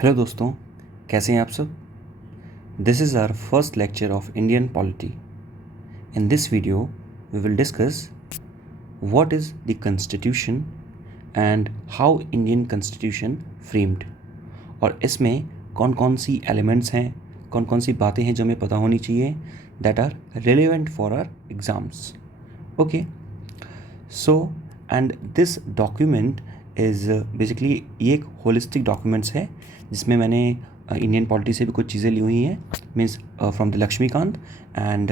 Hello दोस्तों, कैसे हैं आप सब। This is our first lecture of Indian polity. In this video we will discuss what is the constitution and how Indian constitution framed, और इसमें कौन कौन सी एलिमेंट्स हैं, कौन कौन सी बातें हैं जो हमें पता होनी चाहिए that are relevant for our exams. Okay, so and this document is basically ये एक होलिस्टिक डॉक्यूमेंट्स है जिसमें मैंने इंडियन पॉलिटी से भी कुछ चीज़ें ली हुई हैं, means from the Laxmikanth and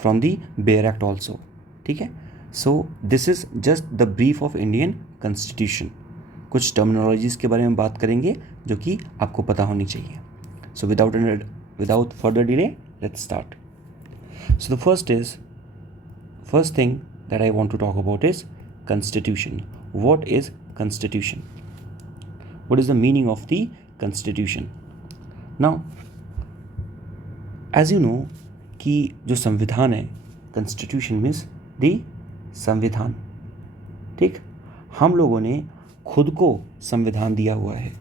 from the bare act also. ठीक है, so this is just the brief of Indian constitution. कुछ टर्मिनोलॉजीज़ के बारे में बात करेंगे जो कि आपको पता होनी चाहिए। So without further delay let's start. So the first thing that I want to talk about is constitution. What is constitution? What is the meaning of the constitution? Now, as you know कि जो संविधान है, constitution means the संविधान। ठीक, हम लोगों ने खुद को संविधान दिया हुआ है।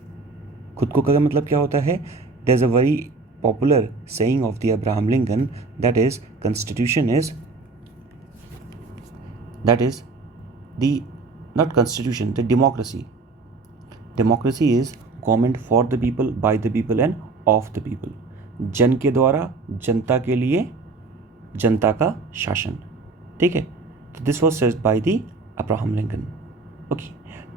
खुद को का मतलब क्या होता है? There's a very popular saying of the Abraham Lincoln that is constitution is the not constitution, the democracy. Democracy is government for the people, by the people and of the people. जन के द्वारा, जनता के लिए, जनता का शासन। ठीक है, तो this was said by the Abraham Lincoln. Okay,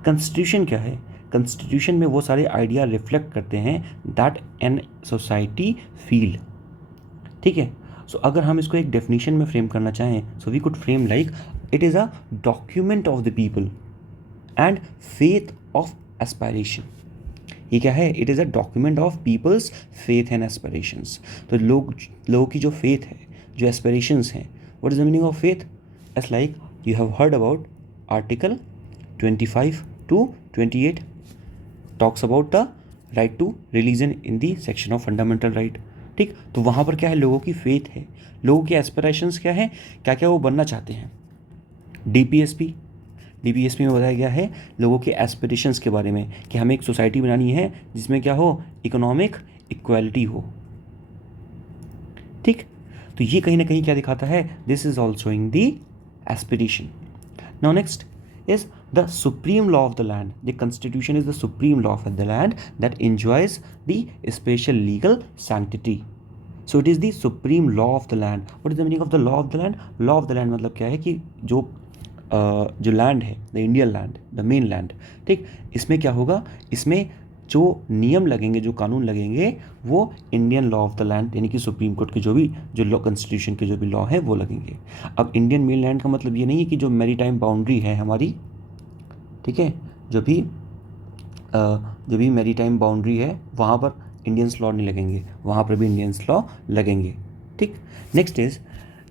constitution क्या है? कॉन्स्टिट्यूशन में वो सारे आइडिया रिफ्लेक्ट करते हैं दैट एन सोसाइटी फील। ठीक है, सो अगर हम इसको एक डेफिनेशन में फ्रेम करना चाहें, so we could frame like it is a document of the people and faith of aspiration. ये क्या है? It is a document of people's faith and aspirations. तो लोगों की जो फेथ है, जो एस्पायरेशंस हैं, what is the meaning of faith? As like you have heard about article 25 to 28 talks about the right to religion in the section of fundamental right. ठीक, तो वहाँ पर क्या है? लोगों की फेथ है, लोगों की एस्पिरेशंस क्या है, क्या क्या वो बनना चाहते हैं। डीपीएसपी में बताया गया है लोगों के एस्पिरेशंस के बारे में कि हमें एक सोसाइटी बनानी है जिसमें क्या हो? इकोनॉमिक इक्वालिटी हो। ठीक, तो ये कहीं ना कहीं क्या दिखाता है? This is also in the aspiration. Now next is the supreme law of the land. The constitution is the supreme law of the land that enjoys the special legal sanctity. So it is the supreme law of the land. What is the meaning of the law of the land? Law of the land मतलब क्या है कि जो land है, the Indian land, the main land. ठीक, इसमें क्या होगा? इसमें जो नियम लगेंगे, जो कानून लगेंगे, वो Indian law of the land यानी कि सुप्रीम कोर्ट के जो लॉ, कॉन्स्टिट्यूशन के जो भी लॉ है वो लगेंगे। अब इंडियन मेन लैंड का मतलब ये नहीं है कि जो मैरीटाइम बाउंड्री है हमारी, ठीक है, जो भी मैरीटाइम बाउंड्री है वहाँ पर इंडियंस लॉ नहीं लगेंगे, वहाँ पर भी इंडियंस लॉ लगेंगे। ठीक, next is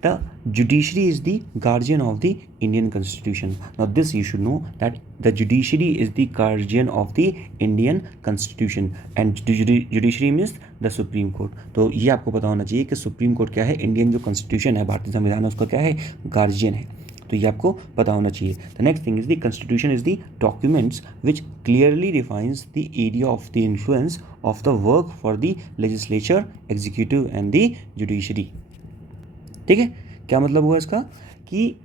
the judiciary is the guardian of the Indian constitution. Now this you should know that the judiciary is the guardian of the Indian constitution and judiciary means the supreme court. तो ये आपको पता होना चाहिए कि supreme court क्या है? Indian जो कॉन्स्टिट्यूशन है, भारतीय संविधान है, उसका क्या है? गार्जियन है। तो ये आपको पता होना चाहिए। The next thing is the constitution is the documents which clearly defines the area of the influence of the work for the legislature, executive and the judiciary. ठीक है, क्या मतलब हुआ इसका? कि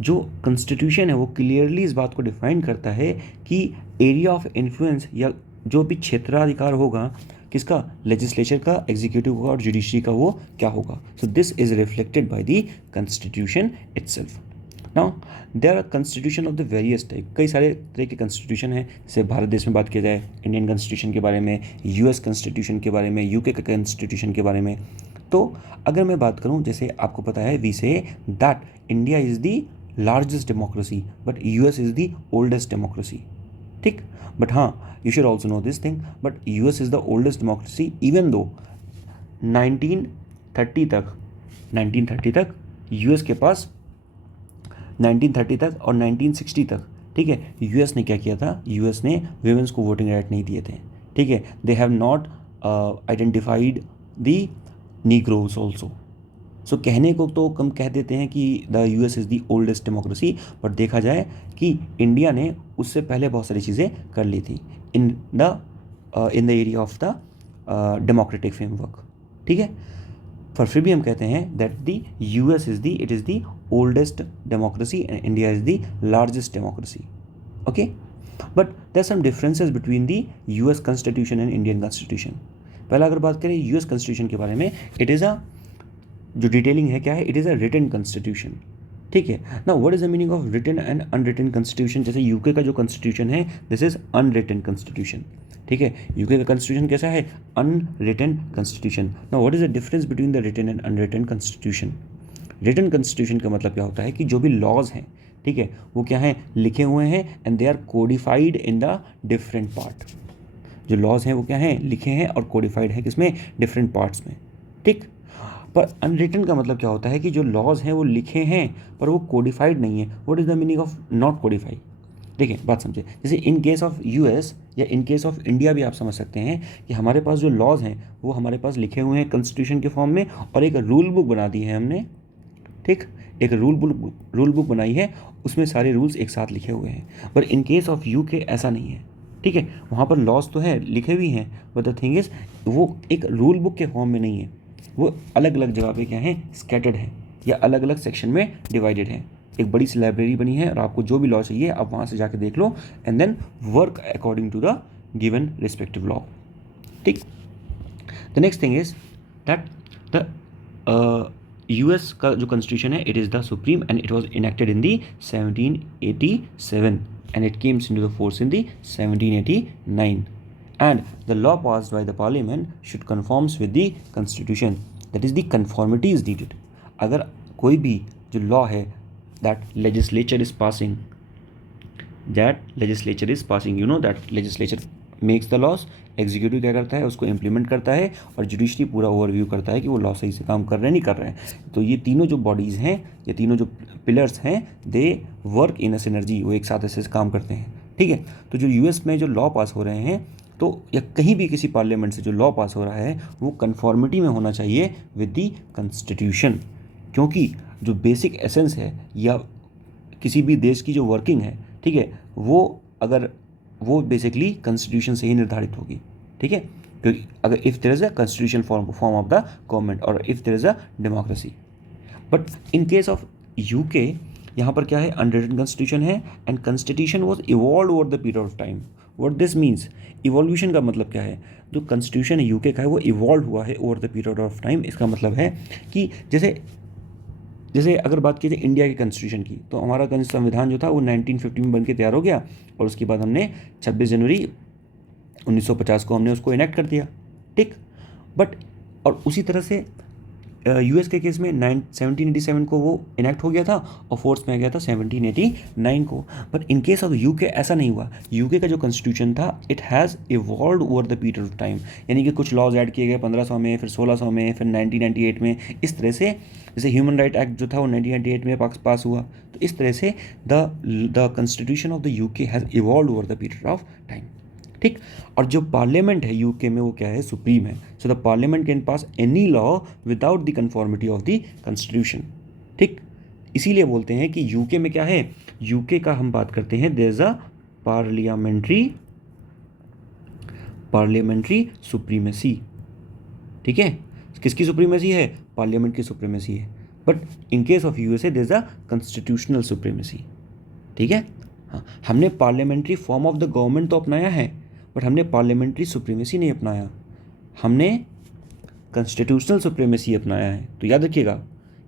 जो कॉन्स्टिट्यूशन है वो क्लियरली इस बात को डिफाइन करता है कि एरिया ऑफ इन्फ्लुएंस या जो भी क्षेत्राधिकार होगा किसका? लेजिस्लेचर का, एग्जीक्यूटिव का और जुडिशरी का, वो क्या होगा? So this is reflected by the constitution itself. Now there are constitution of the various type. कई सारे तरह के कॉन्स्टिट्यूशन है। जैसे भारत देश में बात किया जाए इंडियन कॉन्स्टिट्यूशन के बारे में, यूएस कॉन्स्टिट्यूशन के बारे में, यूके के कॉन्स्टिट्यूशन के बारे में। तो अगर मैं बात करूं, जैसे आपको पता है we say that India is the largest democracy but US is the oldest democracy. ठीक, बट हाँ, you should also know this thing, but US is the oldest democracy even though 1930 तक यूएस के पास 1930 तक और 1960 तक, ठीक है, यूएस ने क्या किया था? यूएस ने वुमेन्स को वोटिंग राइट नहीं दिए थे। ठीक है, they have not identified the negroes also. So कहने को तो कम कह देते हैं कि the US is the oldest democracy, but देखा जाए कि इंडिया ने उससे पहले बहुत सारी चीज़ें कर ली थी। In the in the area of the democratic framework, ठीक है। पर फिर भी हम कहते हैं that the US it is the oldest democracy and India is the largest democracy, okay. But there some differences between the US constitution and Indian constitution. पहला अगर बात करें यूएस कॉन्स्टिट्यूशन के बारे में, इट इज़ अ, जो डिटेलिंग है क्या है, it is a written constitution, ठीक है ना। What is the meaning of written and unwritten constitution? जैसे यूके का जो कॉन्स्टिट्यूशन है, दिस इज अनरिटन कॉन्स्टिट्यूशन, ठीक है। यूके का कॉन्स्टिट्यूशन कैसा है? Unwritten constitution. Now what is the difference between the written and unwritten constitution? Written constitution का मतलब क्या होता है कि जो भी लॉज हैं, ठीक है, वो क्या हैं? लिखे हुए हैं and they are codified in the different part. जो लॉज हैं वो क्या हैं? लिखे हैं और कोडिफाइड है किसमें? डिफरेंट पार्ट्स में, ठीक। पर अनरिटन का मतलब क्या होता है कि जो लॉज हैं वो लिखे हैं पर वो कोडिफाइड नहीं है। What is the meaning of not codified? देखिए बात समझे, जैसे इन केस ऑफ यूएस या इन केस ऑफ इंडिया भी आप समझ सकते हैं कि हमारे पास जो लॉज हैं वो हमारे पास लिखे हुए हैं कॉन्स्टिट्यूशन के फॉर्म में, और एक रूल बुक बना दी है हमने, ठीक। एक रूल बुक बनाई है, उसमें सारे रूल्स एक साथ लिखे हुए हैं। पर इन केस ऑफ यूके ऐसा नहीं है, ठीक है। वहाँ पर लॉज तो है, लिखे भी हैं, बट द थिंग इज़ वो एक रूल बुक के फॉर्म में नहीं है, वो अलग अलग जगह पे क्या है? स्कैटर्ड है या अलग अलग सेक्शन में डिवाइडेड है। एक बड़ी सी लाइब्रेरी बनी है और आपको जो भी लॉ चाहिए आप वहाँ से जाके देख लो and then work according to the given respective law, ठीक। The next thing is that the US का जो कॉन्स्टिट्यूशन है, it is the supreme and it was enacted in the 1787 and it came into the force in the 1789, and the law passed by the parliament should conforms with the constitution, that is the conformity is needed. अगर कोई भी जो law है that legislature is passing, you know that legislature makes the laws, executive क्या करता है? उसको implement करता है, और जुडिशरी पूरा ओवरव्यू करता है कि वो लॉ सही से काम कर रहे हैं नहीं कर रहे हैं। तो ये तीनों जो बॉडीज़ हैं, ये तीनों जो पिलर्स हैं, they work in a synergy, वो एक साथ ऐसे काम करते हैं, ठीक है। तो जो यूएस में जो लॉ पास हो रहे हैं, तो या कहीं भी किसी पार्लियामेंट से जो लॉ पास हो रहा है वो कन्फॉर्मिटी में होना चाहिए विद दी कॉन्स्टिट्यूशन, क्योंकि जो बेसिक एसेंस है या किसी भी देश की जो वर्किंग है, ठीक है, वो बेसिकली कॉन्स्टिट्यूशन से ही निर्धारित होगी, ठीक है। क्योंकि अगर if there is a constitution form of the government और if there is a democracy. But in case of UK, यहाँ पर क्या है? अनरिटन कॉन्स्टिट्यूशन है and constitution was evolve over the period of time. What this means? Evolution का मतलब क्या है? जो कॉन्स्टिट्यूशन यूके का है वो इवॉल्व हुआ है over the period of time. इसका मतलब है कि जैसे अगर बात की जाए इंडिया के कॉन्स्टिट्यूशन की, तो हमारा संविधान जो था वो 1950 में बन के तैयार हो गया, और उसके बाद हमने 26 जनवरी 1950 को हमने उसको इनेक्ट कर दिया, ठीक। बट और उसी तरह से यूएस के केस में 1787 को वो इनेक्ट हो गया था और फोर्स में आ गया था 1789 को। But in case of UK ऐसा नहीं हुआ। यूके का जो कॉन्स्टिट्यूशन था, it has evolve over the period of time, यानी कि कुछ लॉज ऐड किए गए 1500 में, फिर 1600 में, फिर 1998 में, इस तरह से। जैसे ह्यूमन राइट एक्ट जो था वो 1998 में पास हुआ। तो इस तरह से the constitution of the UK has evolve over the period of time, ठीक। और जो पार्लियामेंट है यूके में वो क्या है? सुप्रीम है। So the parliament can pass any law without the conformity of the constitution, ठीक। इसीलिए बोलते हैं कि यूके में क्या है? यूके का हम बात करते हैं, there is a parliamentary supremacy, ठीक है। किसकी सुप्रीमेसी है? पार्लियामेंट की सुप्रीमेसी है। But in case of USA there is a constitutional supremacy, ठीक है। हाँ, हमने parliamentary form of the government तो अपनाया है, बट हमने पार्लियामेंट्री सुप्रीमेसी नहीं अपनाया, हमने कॉन्स्टिट्यूशनल सुप्रीमेसी अपनाया है। तो याद रखिएगा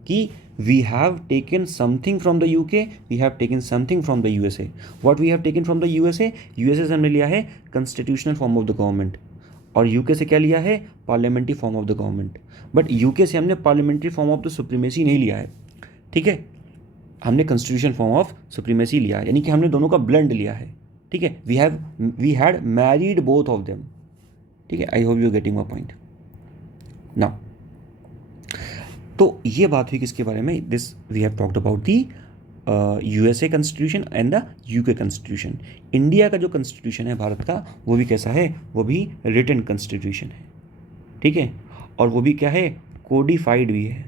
कि we have taken something from the UK, we have taken something from the USA. What we have taken from the USA से हमने लिया है constitutional form of the government, और यूके से क्या लिया है? Parliamentary form of the government. But UK से हमने parliamentary form of the supremacy नहीं लिया है, ठीक है। हमने कॉन्स्टिट्यूशन फॉर्म ऑफ सुप्रीमेसी लिया है, यानी कि हमने दोनों का ब्लेंड लिया है, ठीक है। We had married both of them, ठीक है। I hope you getting my point now. तो ये बात हुई किसके बारे में? This we have talked about the USA constitution and the UK constitution. India का जो कॉन्स्टिट्यूशन है भारत का, वो भी कैसा है? वो भी रिटन कॉन्स्टिट्यूशन है, ठीक है। और वो भी क्या है? कोडिफाइड भी है,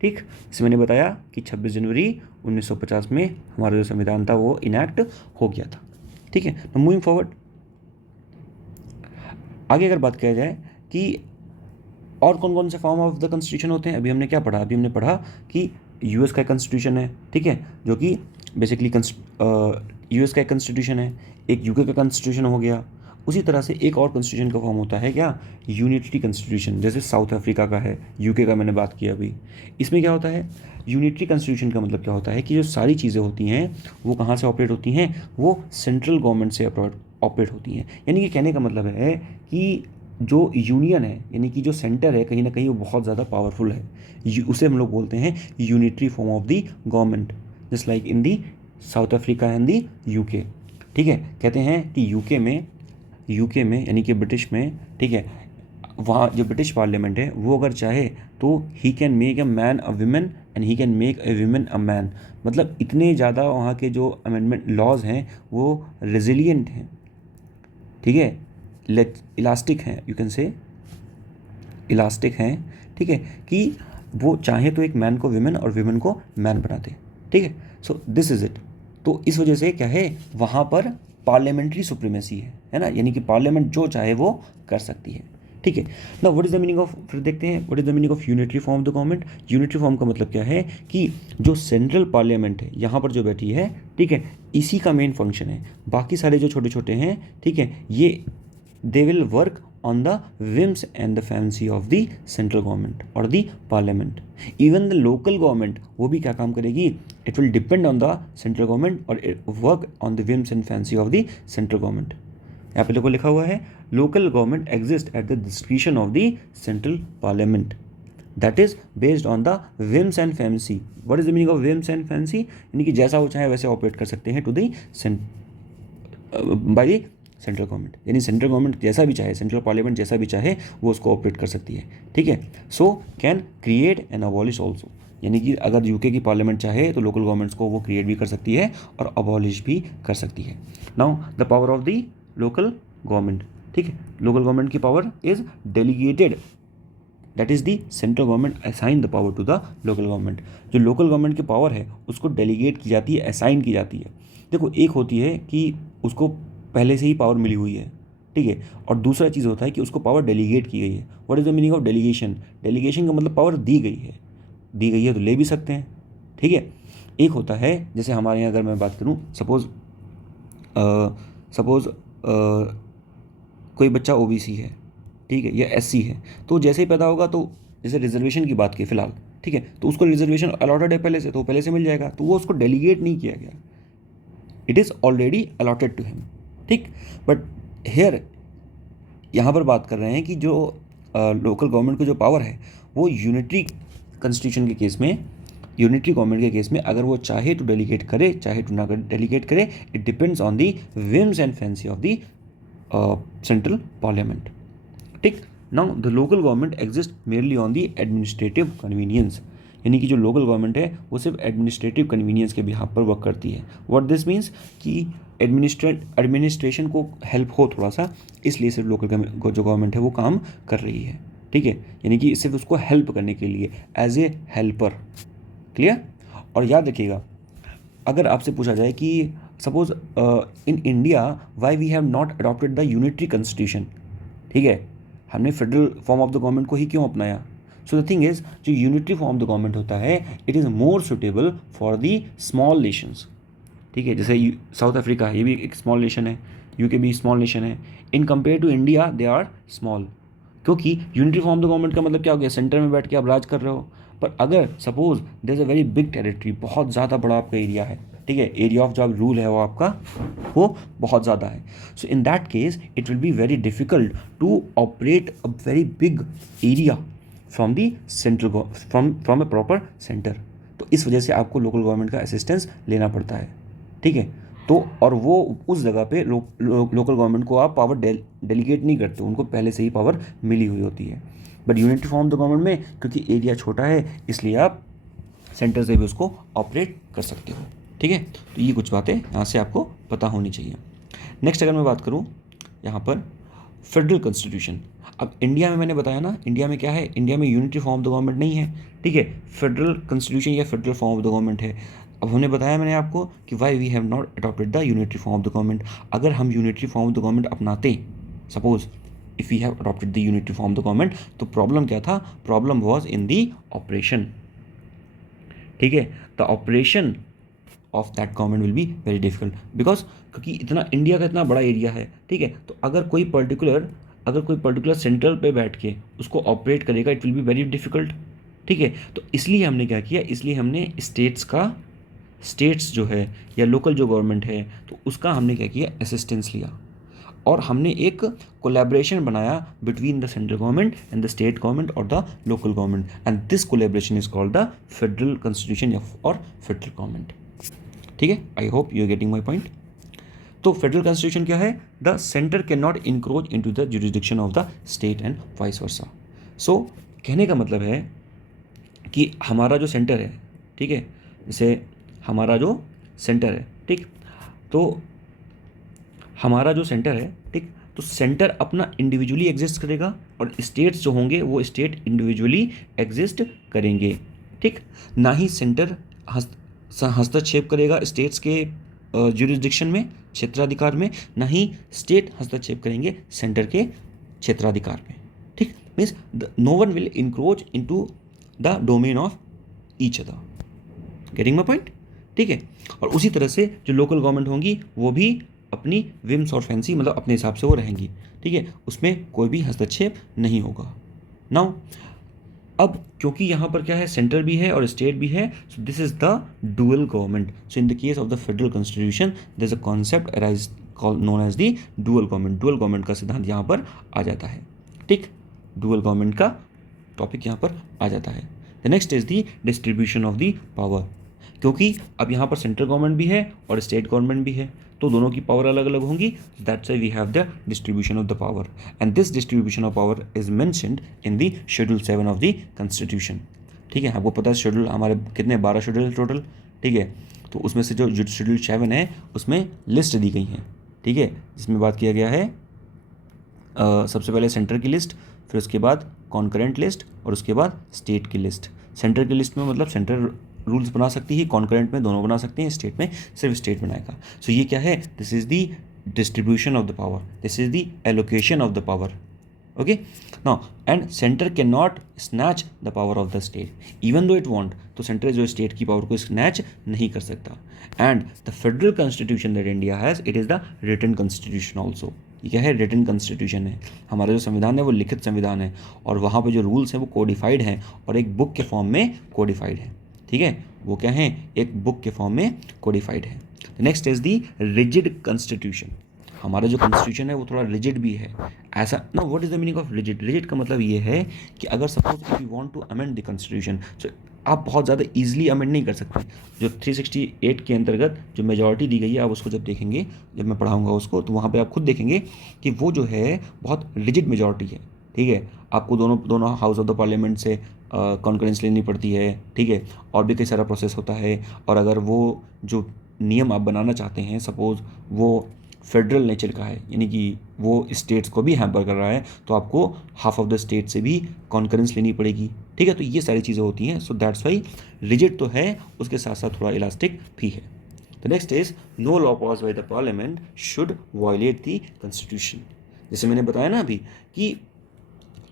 ठीक। जैसे मैंने बताया कि 26 जनवरी 1950 में हमारा जो संविधान था वो इनैक्ट हो गया था, ठीक है। मूविंग फॉरवर्ड, आगे अगर बात किया जाए कि और कौन कौन से फॉर्म ऑफ द कॉन्स्टिट्यूशन होते हैं, अभी हमने क्या पढ़ा, अभी हमने पढ़ा कि यूएस का कॉन्स्टिट्यूशन है, ठीक है, जो कि बेसिकली यूएस का एक कॉन्स्टिट्यूशन है, एक यूके का कॉन्स्टिट्यूशन हो गया। उसी तरह से एक और कॉन्स्टिट्यूशन का फॉर्म होता है क्या, यूनिटरी कॉन्स्टिट्यूशन, जैसे साउथ अफ्रीका का है, यूके का मैंने बात किया अभी। इसमें क्या होता है, यूनिटरी कॉन्स्टिट्यूशन का मतलब क्या होता है कि जो सारी चीज़ें होती हैं वो कहाँ से ऑपरेट होती हैं, वो सेंट्रल गवर्नमेंट से ऑपरेट होती हैं। यानी कि कहने का मतलब है कि जो यूनियन है, यानी कि जो सेंटर है, कहीं ना कहीं वो बहुत ज़्यादा पावरफुल है, उसे हम लोग बोलते हैं unitary form of the government, just like in the south Africa and the UK. ठीक है, कहते हैं कि यूके में यानी कि ब्रिटिश में, ठीक है, वहाँ जो ब्रिटिश पार्लियामेंट है वो अगर चाहे तो he can make a man a women and he can make a women a man. मतलब इतने ज़्यादा वहाँ के जो अमेंडमेंट लॉज हैं वो रेजिलियंट हैं, ठीक है, इलास्टिक हैं, यू कैन से इलास्टिक हैं, ठीक है, कि वो चाहे तो एक मैन को विमेन और विमेन को मैन बना दे, ठीक है। So this is it. तो इस वजह से क्या है, वहाँ पर पार्लियामेंट्री सुप्रीमेसी है ना, यानी कि पार्लियामेंट जो चाहे वो कर सकती है, ठीक है ना। What is the meaning of, फिर देखते हैं what is the meaning of unitary form of the government. Unitary form का मतलब क्या है कि जो सेंट्रल पार्लियामेंट है यहाँ पर जो बैठी है, ठीक है, इसी का मेन फंक्शन है, बाकी सारे जो छोटे छोटे हैं, ठीक है, ये they will work on the whims and the fancy of the central government or the parliament. Even the local government वो भी क्या काम करेगी, it will depend on the central government or work on the whims and fancy of the central government. यहाँ पे देखो लिखा हुआ है local government exists at the discretion of the central parliament, that is based on the whims and fancy. What is the meaning of whims and fancy? यानी कि जैसा वो चाहे वैसे ऑपरेट कर सकते हैं to the by the central government, यानी सेंट्रल गवर्नमेंट जैसा भी चाहे, सेंट्रल पार्लियामेंट जैसा भी चाहे वो उसको ऑपरेट कर सकती है, ठीक है। So can create and abolish also, यानी कि अगर यूके की पार्लियामेंट चाहे तो लोकल गवर्नमेंट्स को वो क्रिएट भी कर सकती है और अबॉलिश भी कर सकती है। Now the power of the local government, ठीक है, लोकल गवर्नमेंट की power is delegated, that is the central government assign the power to the local government. जो लोकल गवर्नमेंट की पावर है उसको डेलीगेट की जाती है, असाइन की जाती है। देखो एक होती है कि उसको पहले से ही पावर मिली हुई है, ठीक है, और दूसरा चीज़ होता है कि उसको पावर डेलीगेट की गई है। What is the meaning of delegation? Delegation का मतलब पावर दी गई है तो ले भी सकते हैं, ठीक है। एक होता है जैसे हमारे यहाँ अगर मैं बात करूँ, सपोज़ कोई बच्चा ओबीसी है, ठीक है, या एससी है, तो जैसे ही पैदा होगा तो जैसे रिजर्वेशन की बात की फिलहाल, ठीक है, तो उसको रिजर्वेशन अलॉटेड है पहले से, तो पहले से मिल जाएगा, तो वो उसको डेलीगेट नहीं किया गया, it is already allotted to him, ठीक। बट हेयर यहाँ पर बात कर रहे हैं कि जो लोकल गवर्नमेंट की जो पावर है वो यूनिटरी कॉन्स्टिट्यूशन के केस में, यूनिटरी गवर्नमेंट के केस में अगर वो चाहे तो डेलीगेट करे, चाहे तो ना डेलीगेट करे, it depends on the whims and fancy of the central parliament, ठीक। Now the local government exist merely on the administrative convenience, यानी कि जो लोकल गवर्नमेंट है वो सिर्फ एडमिनिस्ट्रेटिव कन्वीनियंस के बिहाफ पर वर्क करती है। व्हाट दिस मीन्स कि एडमिनिस्ट्रेशन को हेल्प हो थोड़ा सा, इसलिए सिर्फ लोकल जो गवर्नमेंट है वो काम कर रही है, ठीक है, यानी कि सिर्फ उसको हेल्प करने के लिए, एज ए हेल्पर, क्लियर। और याद रखिएगा अगर आपसे पूछा जाए कि suppose in India why we have not adopted the unitary constitution, ठीक है, हमने federal form of the government को ही क्यों अपनाया। सो द थिंग इज जो unitary form of the government होता है it is more suitable for the small nations, ठीक है, जैसे साउथ अफ्रीका ये भी एक स्मॉल नेशन है, यूके भी स्मॉल नेशन है, in compare to India they are small, क्योंकि यूनिटरी फॉर्म द गवर्नमेंट का मतलब क्या हो गया, सेंटर में बैठ के आप राज कर रहे हो। पर अगर suppose there is a very big territory, बहुत ज़्यादा बड़ा आपका एरिया है, ठीक है, एरिया ऑफ जो आप रूल है वो आपका वो बहुत ज़्यादा है, so in that case it will be very difficult to operate a very big area from the central from a proper centre. तो इस वजह से आपको लोकल गवर्नमेंट का असिस्टेंस लेना पड़ता है, ठीक है। तो और वो उस जगह पे लोकल गवर्नमेंट को आप पावर डेलीगेट नहीं करते, उनको पहले से ही पावर मिली हुई होती है। But unity form the government में क्योंकि एरिया छोटा है इसलिए आप सेंटर से भी उसको ऑपरेट कर सकते हो, ठीक है। तो ये कुछ बातें यहाँ से आपको पता होनी चाहिए। नेक्स्ट अगर मैं बात करूँ यहाँ पर फेडरल कॉन्स्टिट्यूशन, अब इंडिया में मैंने बताया ना, इंडिया में क्या है, इंडिया में unitary form of the government नहीं है, ठीक है, फेडरल कॉन्स्टिट्यूशन या federal form of the government है। अब हमने बताया मैंने आपको कि why we have not adopted the unitary form of the government. अगर हम unitary form of the government अपनाते, suppose if we have adopted the unit to form the government. तो प्रॉब्लम क्या था? Problem was in the operation, ठीक है। The operation of that government will be very difficult because क्योंकि इतना India का इतना बड़ा एरिया है, ठीक है। तो अगर कोई पर्टिकुलर सेंट्रल पे बैठ के उसको ऑपरेट करेगा, it will be very difficult, ठीक है। तो इसलिए हमने क्या किया, इसलिए हमने स्टेट्स जो है या लोकल जो गवर्नमेंट है तो उसका हमने क्या किया, असिस्टेंस लिया, और हमने एक कोलैबोरेशन बनाया between the central government and the state government और the local government, and this collaboration is called the federal constitution और फेडरल गवर्नमेंट, ठीक है। I hope you are getting my point. तो फेडरल कॉन्स्टिट्यूशन क्या है? The centre can not encroach into the jurisdiction of the state and vice versa. So कहने का मतलब है कि हमारा जो सेंटर है, ठीक है, जैसे हमारा जो सेंटर है, ठीक, तो हमारा जो सेंटर है, ठीक, तो सेंटर अपना इंडिविजुअली एग्जिस्ट करेगा और स्टेट्स जो होंगे वो स्टेट इंडिविजुअली एग्जिस्ट करेंगे, ठीक। ना ही सेंटर हस्तक्षेप करेगा स्टेट्स के जुरिसडिक्शन में, क्षेत्राधिकार में, ना ही स्टेट हस्तक्षेप करेंगे सेंटर के क्षेत्राधिकार में, ठीक। Means no one will encroach into the domain of each other. Getting my point, ठीक है। और उसी तरह से जो लोकल गवर्नमेंट होंगी वो भी अपनी विम्स और फैंसी मतलब अपने हिसाब से वो रहेंगी, ठीक है, उसमें कोई भी हस्तक्षेप नहीं होगा। नाउ अब क्योंकि यहाँ पर क्या है, सेंटर भी है और स्टेट भी है, so this is the dual government. So in the case of the federal constitution there is a concept arise known as the dual government. Dual government का सिद्धांत यहाँ पर आ जाता है, ठीक, डुअल गवर्नमेंट का टॉपिक यहाँ पर आ जाता है। The next is the distribution of the power, क्योंकि अब यहाँ पर सेंट्रल गवर्नमेंट भी है और स्टेट गवर्नमेंट भी है, तो दोनों की पावर अलग अलग होंगी। That's why we have the distribution of the power, and this distribution of power is mentioned in the schedule 7 of the constitution, ठीक है। आपको पता है शेड्यूल हमारे कितने 12 शेड्यूल टोटल, ठीक है। तो उसमें से जो शेड्यूल 7 है उसमें लिस्ट दी गई हैं, ठीक है, जिसमें बात किया गया है सबसे पहले सेंटर की लिस्ट, फिर उसके बाद कॉन्करेंट लिस्ट और उसके बाद स्टेट की लिस्ट। सेंटर की लिस्ट में मतलब सेंटर रूल्स बना सकती है, कॉन्करेंट में दोनों बना सकते हैं, स्टेट में सिर्फ स्टेट बनाएगा। सो ये क्या है, this is the distribution of the power, this is the allocation of the power, okay. Now and centre can not snatch the power of the state even though it want, तो centre जो state की power को snatch नहीं कर सकता। And the federal constitution that India has, it is the written constitution also. ये क्या है, रिटन कॉन्स्टिट्यूशन है। हमारा जो संविधान है वो लिखित संविधान है, और वहाँ पे जो रूल्स हैं वो कोडिफाइड हैं और एक बुक के फॉर्म में कोडिफाइड है, ठीक है। वो क्या है, एक बुक के फॉर्म में कोडिफाइड है। Next is the rigid constitution. हमारा जो कॉन्स्टिट्यूशन है वो थोड़ा रिजिड भी है। ऐसा ना, what is the meaning of rigid? Rigid का मतलब ये है कि अगर suppose if you want to amend the constitution, so आप बहुत ज़्यादा इजीली अमेंड नहीं कर सकते। जो 368 के अंतर्गत जो मेजॉरिटी दी गई है, आप उसको जब देखेंगे, जब मैं पढ़ाऊंगा उसको, तो वहाँ पे आप खुद देखेंगे कि वो जो है बहुत रिजिड मेजॉरिटी है, ठीक है। आपको दोनों हाउस ऑफ द पार्लियामेंट से कॉन्फ्रेंस लेनी पड़ती है, ठीक है, और भी कई सारा प्रोसेस होता है। और अगर वो जो नियम आप बनाना चाहते हैं, सपोज़ वो फेडरल नेचर का है, यानी कि वो स्टेट्स को भी हैम्पर कर रहा है, तो आपको हाफ ऑफ द स्टेट से भी कॉन्फ्रेंस लेनी पड़ेगी, ठीक है। तो ये सारी चीज़ें होती हैं। सो दैट्स वाई रिजिड तो है, उसके साथ साथ थोड़ा इलास्टिक भी है। The next is no law pass by the parliament should violate the constitution. जैसे मैंने बताया ना अभी कि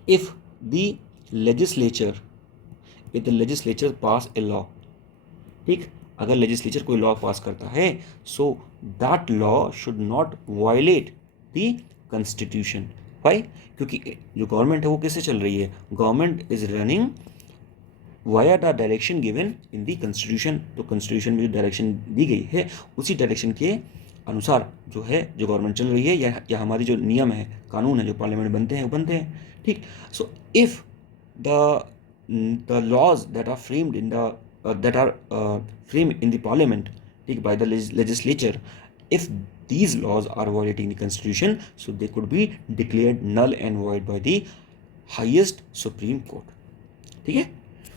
if the legislature pass a law, ठीक, अगर लेजिस्लेचर कोई लॉ पास करता है, so that law should not violate the constitution. Why? क्योंकि जो गवर्नमेंट है वो किससे चल रही है? Government is running via the direction given in the constitution. तो कॉन्स्टिट्यूशन में जो डायरेक्शन दी गई है उसी डायरेक्शन के अनुसार जो है जो गवर्नमेंट चल रही है, या हमारी जो नियम है, कानून है, जो पार्लियामेंट बनते हैं वो बनते हैं, ठीक। So if the laws that are framed in the parliament, by the legislature, if these laws are violating the constitution, so they could be declared null and void by the highest supreme court, ठीक है।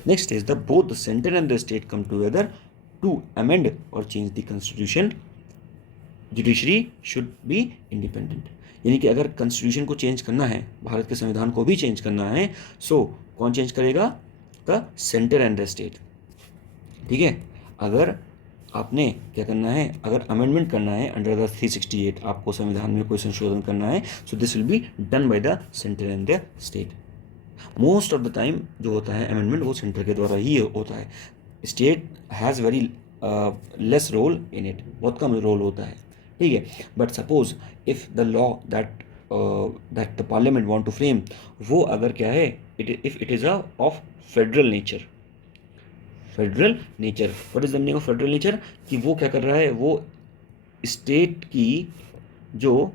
next is both the center and the state come together to amend or change the constitution. Judiciary should be independent, यानी कि अगर constitution को change करना है, भारत के संविधान को भी चेंज करना है, सो कौन चेंज करेगा? The centre and the state, ठीक है। अगर आपने क्या करना है, अगर अमेंडमेंट करना है अंडर द 368, आपको संविधान में कोई संशोधन करना है, so this will be done by the centre and the state. Most of the time जो होता है अमेंडमेंट वो सेंटर के द्वारा ही होता है। State has very less role in it, बहुत कम रोल होता है, ठीक है। But suppose if the law that the parliament want to frame, वो अगर क्या है, if it is of federal nature, federal nature, what is the meaning of federal nature, कि वो क्या कर रहा है, वो स्टेट की जो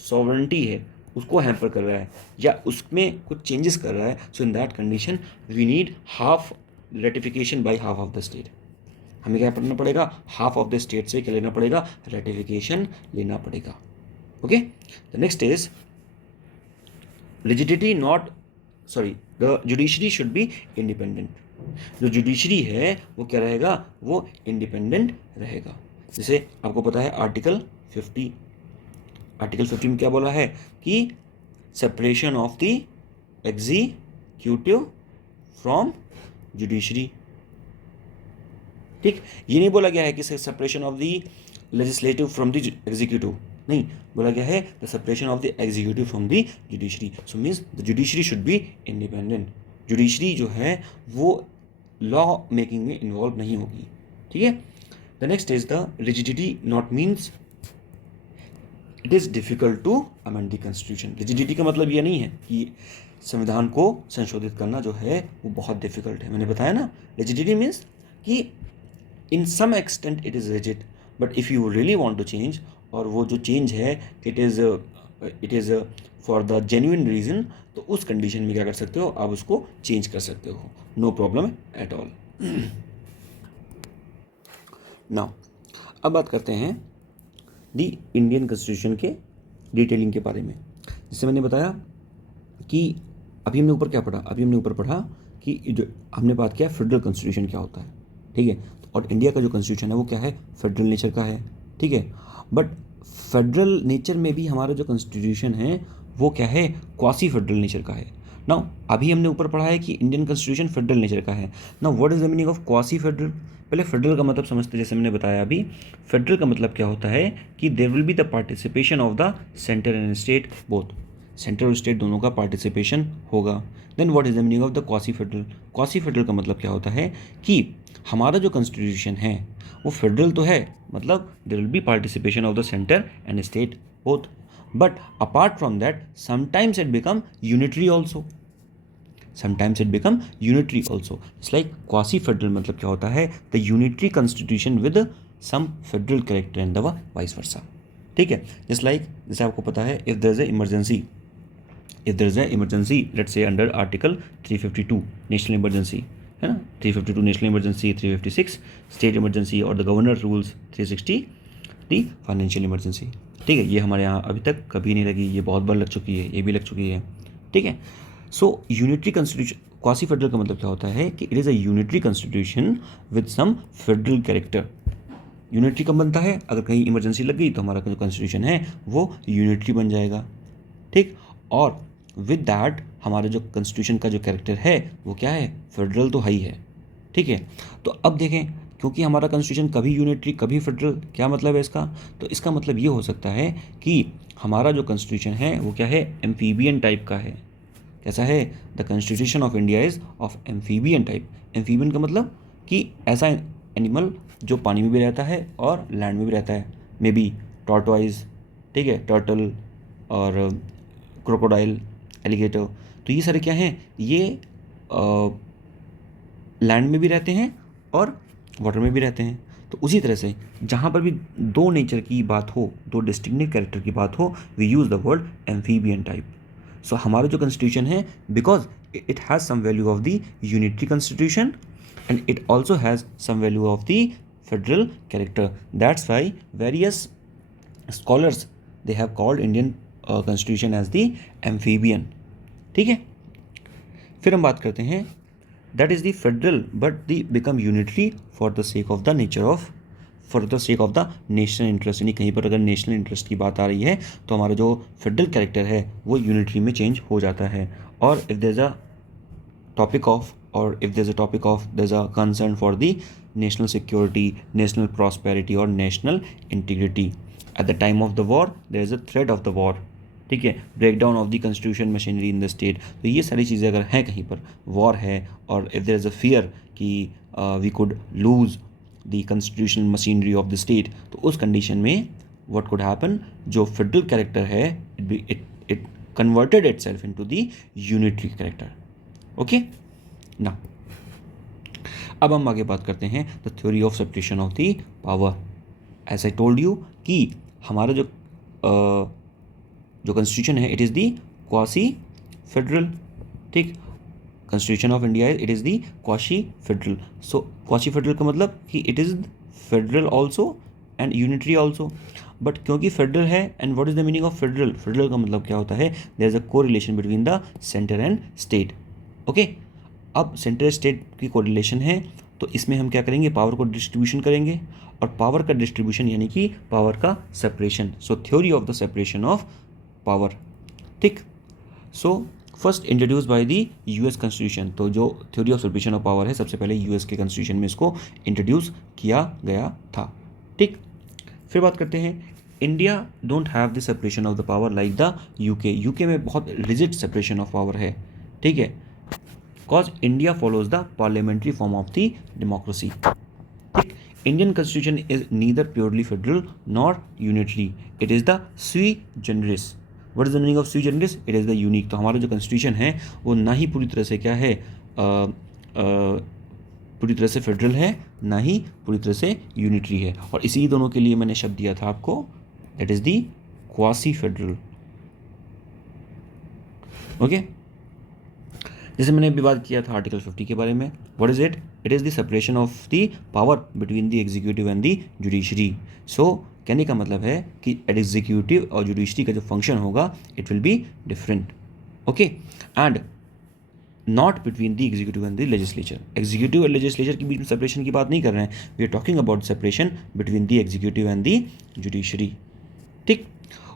सॉवरेंटी है उसको हैम्पर कर रहा है या उसमें कुछ चेंजेस कर रहा है। So in that condition we need half ratification by half of the state. हमें क्या करना पड़ेगा, हाफ ऑफ द स्टेट से क्या लेना पड़ेगा, रेटिफिकेशन लेना पड़ेगा। Okay, the next is rigidity not, sorry, the judiciary should be independent. जो जुडिशरी है वो क्या रहेगा, वो इंडिपेंडेंट रहेगा। जैसे आपको पता है आर्टिकल 50, आर्टिकल 50 में क्या बोला है कि separation of the executive from judiciary, ठीक। ये नहीं बोला गया है कि separation of the legislative from the executive, नहीं, बोला गया है the separation of the executive from the judiciary. So means the judiciary should be independent. Judiciary जो है वो लॉ मेकिंग में इन्वॉल्व नहीं होगी, ठीक है। The next is the rigidity not means it is difficult to amend the constitution. Rigidity का मतलब ये नहीं है कि संविधान को संशोधित करना जो है वो बहुत डिफ़िकल्ट है। मैंने बताया ना, रिजिडिटी मीन्स कि in some extent it is rigid, but if you really want to change, और वो जो चेंज है it is for the genuine reason, तो उस कंडीशन में क्या कर सकते हो, आप उसको चेंज कर सकते हो, no problem at all. Now अब बात करते हैं दी इंडियन कॉन्स्टिट्यूशन के डिटेलिंग के बारे में। जैसे मैंने बताया कि अभी हमने ऊपर क्या पढ़ा, अभी हमने ऊपर पढ़ा कि जो हमने बात किया फेडरल कॉन्स्टिट्यूशन क्या होता है, ठीक है। और इंडिया का जो कॉन्स्टिट्यूशन है वो क्या है, फेडरल नेचर का है, ठीक है। बट फेडरल नेचर में भी हमारा जो कॉन्स्टिट्यूशन है वो क्या है, क्वासी फेडरल नेचर का है। नाउ अभी हमने ऊपर पढ़ा है कि इंडियन कॉन्स्टिट्यूशन फेडरल नेचर का है। Now what is the meaning of quasi federal. पहले फेडरल का मतलब समझते, जैसे मैंने बताया अभी, फेडरल का मतलब क्या होता है कि there will be the participation of the centre and state both, centre और स्टेट दोनों का पार्टिसिपेशन होगा। Then what is the meaning of the quasi federal. Quasi federal का मतलब क्या होता है कि हमारा जो कॉन्स्टिट्यूशन है वो फेडरल तो है, मतलब there will be participation of the centre and state both, but apart from that sometimes it become unitary also, sometimes it become unitary also. It's like quasi federal मतलब क्या होता है, the unitary constitution with some federal character and the vice versa, ठीक है। just like जैसे आपको पता है if there is a emergency let's say under article 352 national emergency है ना, 352 national emergency, 356 state emergency और the governor rules 360 the financial emergency, ठीक है। ये हमारे यहाँ अभी तक कभी नहीं लगी, ये बहुत बार लग चुकी है, ये भी लग चुकी है, ठीक है। So unitary constitution, quasi federal का मतलब क्या होता है कि it is a unitary constitution with some federal character. Unitary कब बनता है, अगर कहीं इमरजेंसी लग गई तो हमारा जो कॉन्स्टिट्यूशन है वो यूनिटरी बन जाएगा, ठीक। और विद दैट हमारा जो कॉन्स्टिट्यूशन का जो कैरेक्टर है वो क्या है, फेडरल तो ही है, ठीक है। तो अब देखें, क्योंकि हमारा कॉन्स्टिट्यूशन कभी यूनिटरी कभी फेडरल, क्या मतलब है इसका, तो इसका मतलब ये हो सकता है कि हमारा जो कॉन्स्टिट्यूशन है वो क्या है, एम्फीबियन टाइप का है। कैसा है, the constitution of India is of amphibian type. Amphibian का मतलब कि ऐसा एनिमल जो पानी में भी रहता है और लैंड में भी रहता है, मे बी टॉर्टोइज, ठीक है, टर्टल और क्रोकोडाइल, एलिगेटर, तो ये सारे क्या हैं, ये लैंड में भी रहते हैं और वाटर में भी रहते हैं। तो उसी तरह से जहाँ पर भी दो नेचर की बात हो, दो डिस्टिंक्टिव कैरेक्टर की बात हो, we use the word amphibian type. So हमारा जो कॉन्स्टिट्यूशन है, because it has some value of the unitary constitution and it also has some value of the federal character, that's why various scholars they have called Indian constitution as the amphibian, ठीक है। फिर हम बात करते हैं that is the federal but the become unitary for the sake of the nature of, for the sake of the national interest, यानी कहीं पर अगर नेशनल इंटरेस्ट की बात आ रही है तो हमारा जो फेडरल कैरेक्टर है वो यूनिटरी में चेंज हो जाता है। और if there is a topic of or if there's a topic of there's a concern for the national security, national prosperity or national integrity. At the time of the war there is a threat of the war, ठीक है, break down of the constitution machinery in the state. तो ये सारी चीज़ें अगर हैं कहीं पर, वॉर है और if there is a fear कि we could lose the constitutional machinery of the state, तो उस कंडीशन में व्हाट कुड हैपन, जो फेडरल कैरेक्टर है it converted itself into the unitary character. Okay ना, अब हम आगे बात करते हैं the theory of separation of the power. As I told you कि हमारा जो कॉन्स्टिट्यूशन है it is the quasi federal, ठीक. Constitution of India it is the quasi federal. So quasi federal का मतलब कि it is federal also and unitary also. But क्योंकि federal है, and what is the meaning of federal, federal का मतलब क्या होता है, there is a correlation between the centre and state. Okay, अब सेंटर स्टेट की कोरिलेशन है तो इसमें हम क्या करेंगे, पावर को डिस्ट्रीब्यूशन करेंगे, और पावर का डिस्ट्रीब्यूशन यानी कि पावर का separation. So theory of the separation of power, ठीक. So first introduced by the US constitution. तो जो theory of separation of power है सबसे पहले यूएस के कॉन्स्टिट्यूशन में इसको इंट्रोड्यूस किया गया था, ठीक. फिर बात करते हैं, India don't have the separation of the power like the UK. UK में बहुत रिजिड सेपरेशन ऑफ पावर है, ठीक है, cause India follows the parliamentary form of the democracy, ठीक. Indian constitution is neither purely federal nor unitary, it is the sui generis. What is the meaning of sui generis, it is the unique. तो हमारा जो constitution है वो ना ही पूरी तरह से क्या है, पूरी तरह से फेडरल है, ना ही पूरी तरह से यूनिटरी है. और इसी दोनों के लिए मैंने शब्द दिया था आपको, that is the quasi federal. Okay, जैसे मैंने अभी बात किया था आर्टिकल 50 के बारे में. What is it, it is the separation of the power between the executive and the judiciary. So कहने का मतलब है कि एग्जीक्यूटिव और जुडिशरी का जो फंक्शन होगा it will be different. Okay, and not between the executive and the legislature. Executive और लेजिस्लेचर के बीच में सेपरेशन की बात नहीं कर रहे हैं, we are talking about separation between the executive and the judiciary, ठीक.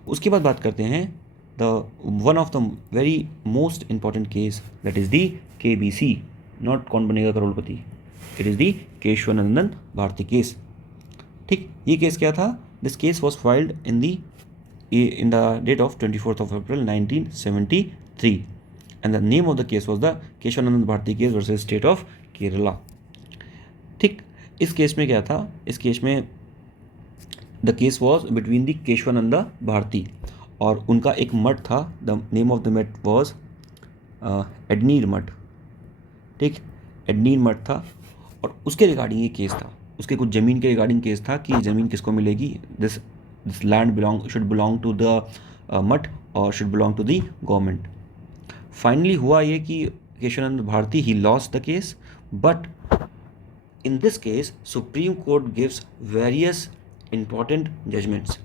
उसके बाद बात करते हैं the one of the very most important case, that is the KBC, not कौन बनेगा करोड़पति, it is the Keshavanandan Bharati case, ठीक. ये केस क्या था, this case was filed in the date of 24th of April 1973 and the name of the case was the Keshavanandan Bharati case versus state of Kerala, ठीक. इस case में क्या था, इस केस में the case was between the Kesavananda Bharti और उनका एक मठ था, द नेम ऑफ द मठ वॉज एडनीर मठ, ठीक. एडनीर मठ था और उसके रिगार्डिंग ये केस था, उसके कुछ ज़मीन के रिगार्डिंग केस था कि ज़मीन किसको मिलेगी, this land should belong to the math और should belong to the government. Finally हुआ ये कि केशवानंद भारती ही lost the case, but in this case Supreme Court gives various important judgements,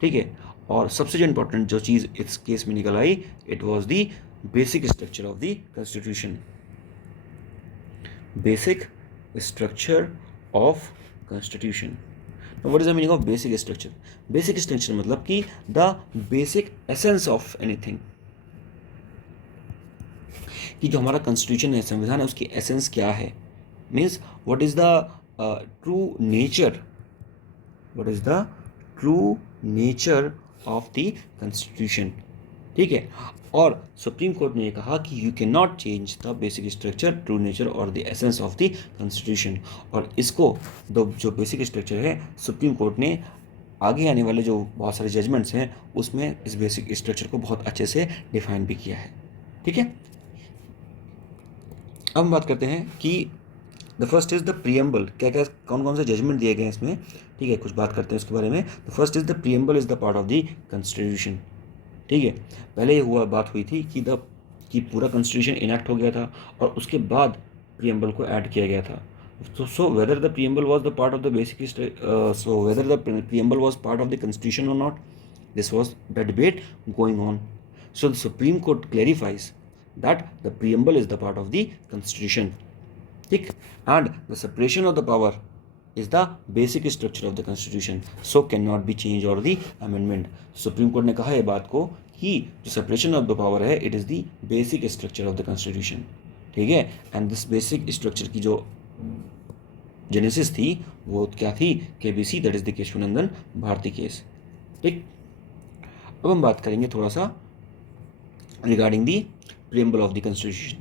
ठीक है. और सबसे जो इम्पोर्टेंट जो चीज़ इस केस में निकल आई, it was the basic structure of the constitution. Basic structure of constitution. What is the meaning of basic structure. Basic structure मतलब कि the basic essence of anything, कि जो हमारा कॉन्स्टिट्यूशन है, संविधान है, उसकी एसेंस क्या है, means what is the true nature, what is the true nature of the constitution, ठीक है. और सुप्रीम कोर्ट ने कहा कि you can not change the basic structure, true nature और the essence of the constitution. और इसको जो बेसिक स्ट्रक्चर है, सुप्रीम कोर्ट ने आगे आने वाले जो बहुत सारे जजमेंट्स हैं उसमें इस बेसिक स्ट्रक्चर को बहुत अच्छे से डिफाइन भी किया है, ठीक है. अब हम बात करते हैं कि the first is the preamble, क्या क्या कौन कौन से जजमेंट दिए गए हैं इसमें, ठीक है, कुछ बात करते हैं उसके बारे में. The first is the preamble is the part of the constitution, ठीक है. पहले ये बात हुई थी कि पूरा कॉन्स्टिट्यूशन इनैक्ट हो गया था और उसके बाद प्रियम्बल को ऐड किया गया था. So whether the preamble was the part of the basic so whether the preamble was part of the constitution और not, this was the debate going on. So the supreme court clarifies that the preamble is the part of the constitution, ठीक. And the separation of the power is the basic structure of the constitution, so cannot be changed or the amendment. Supreme court ने कहा है बात को कि जो separation of the power है it is the basic structure of the constitution, ठीक है। एंड दिस बेसिक स्ट्रक्चर की जो जेनेसिस थी वो क्या थी, KBC, that is the Keshavanandan Bharati case. ठीक, अब हम बात करेंगे थोड़ा सा regarding the preamble of the constitution.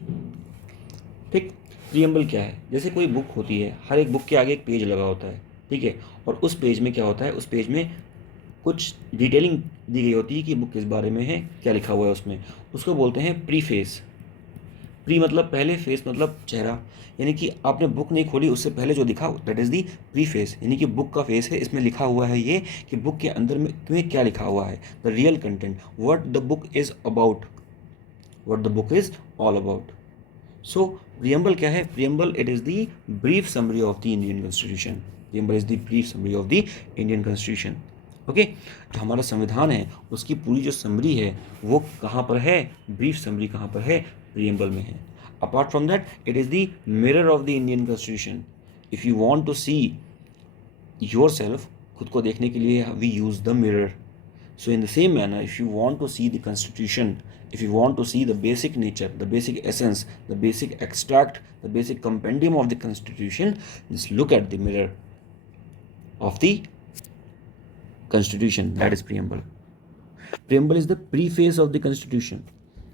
ठीक, प्रियम्बल क्या है, जैसे कोई बुक होती है, हर एक बुक के आगे एक पेज लगा होता है, ठीक है, और उस पेज में क्या होता है, उस पेज में कुछ डिटेलिंग दी गई होती है कि बुक किस बारे में है, क्या लिखा हुआ है उसमें, उसको बोलते हैं प्रीफेस। प्री मतलब पहले, फेस मतलब चेहरा, यानी कि आपने बुक नहीं खोली उससे पहले जो दिखा दैट इज़ दी प्रीफेस, यानी कि बुक का फेस है, इसमें लिखा हुआ है ये कि बुक के अंदर में क्या लिखा हुआ है, the real content, what the book is about, what the book is all about. So preamble क्या है, preamble it is the brief summary of the Indian constitution, preamble is the brief summary of the Indian constitution. Okay, जो हमारा संविधान है उसकी पूरी जो summary है वो कहाँ पर है, ब्रीफ समरी कहाँ पर है, प्रियम्बल में है। Apart from that it is the mirror of the Indian constitution. If you want to see yourself, खुद को देखने के लिए we use the mirror. So in the same manner, if you want to see the constitution, if you want to see the basic nature, the basic essence, the basic extract, the basic compendium of the constitution, just look at the mirror of the constitution, that is preamble. Preamble is the preface of the constitution,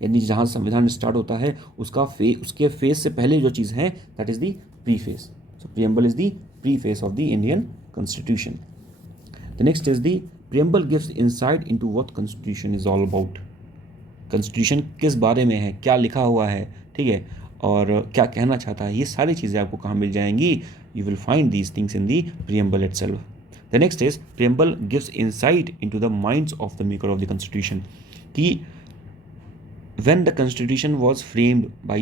यानी जहाँ संविधान start होता है उसके face से पहले जो चीज़ है that is the preface. So preamble is the preface of the Indian constitution. The next is the preamble gives insight into what constitution is all about. Constitution किस बारे में है, क्या लिखा हुआ है, ठीक है, और क्या कहना चाहता है, ये सारी चीज़ें आपको कहाँ मिल जाएंगी, you will find these things in the preamble itself. The next is preamble gives insight into the minds of the maker of the constitution, कि when the constitution was framed by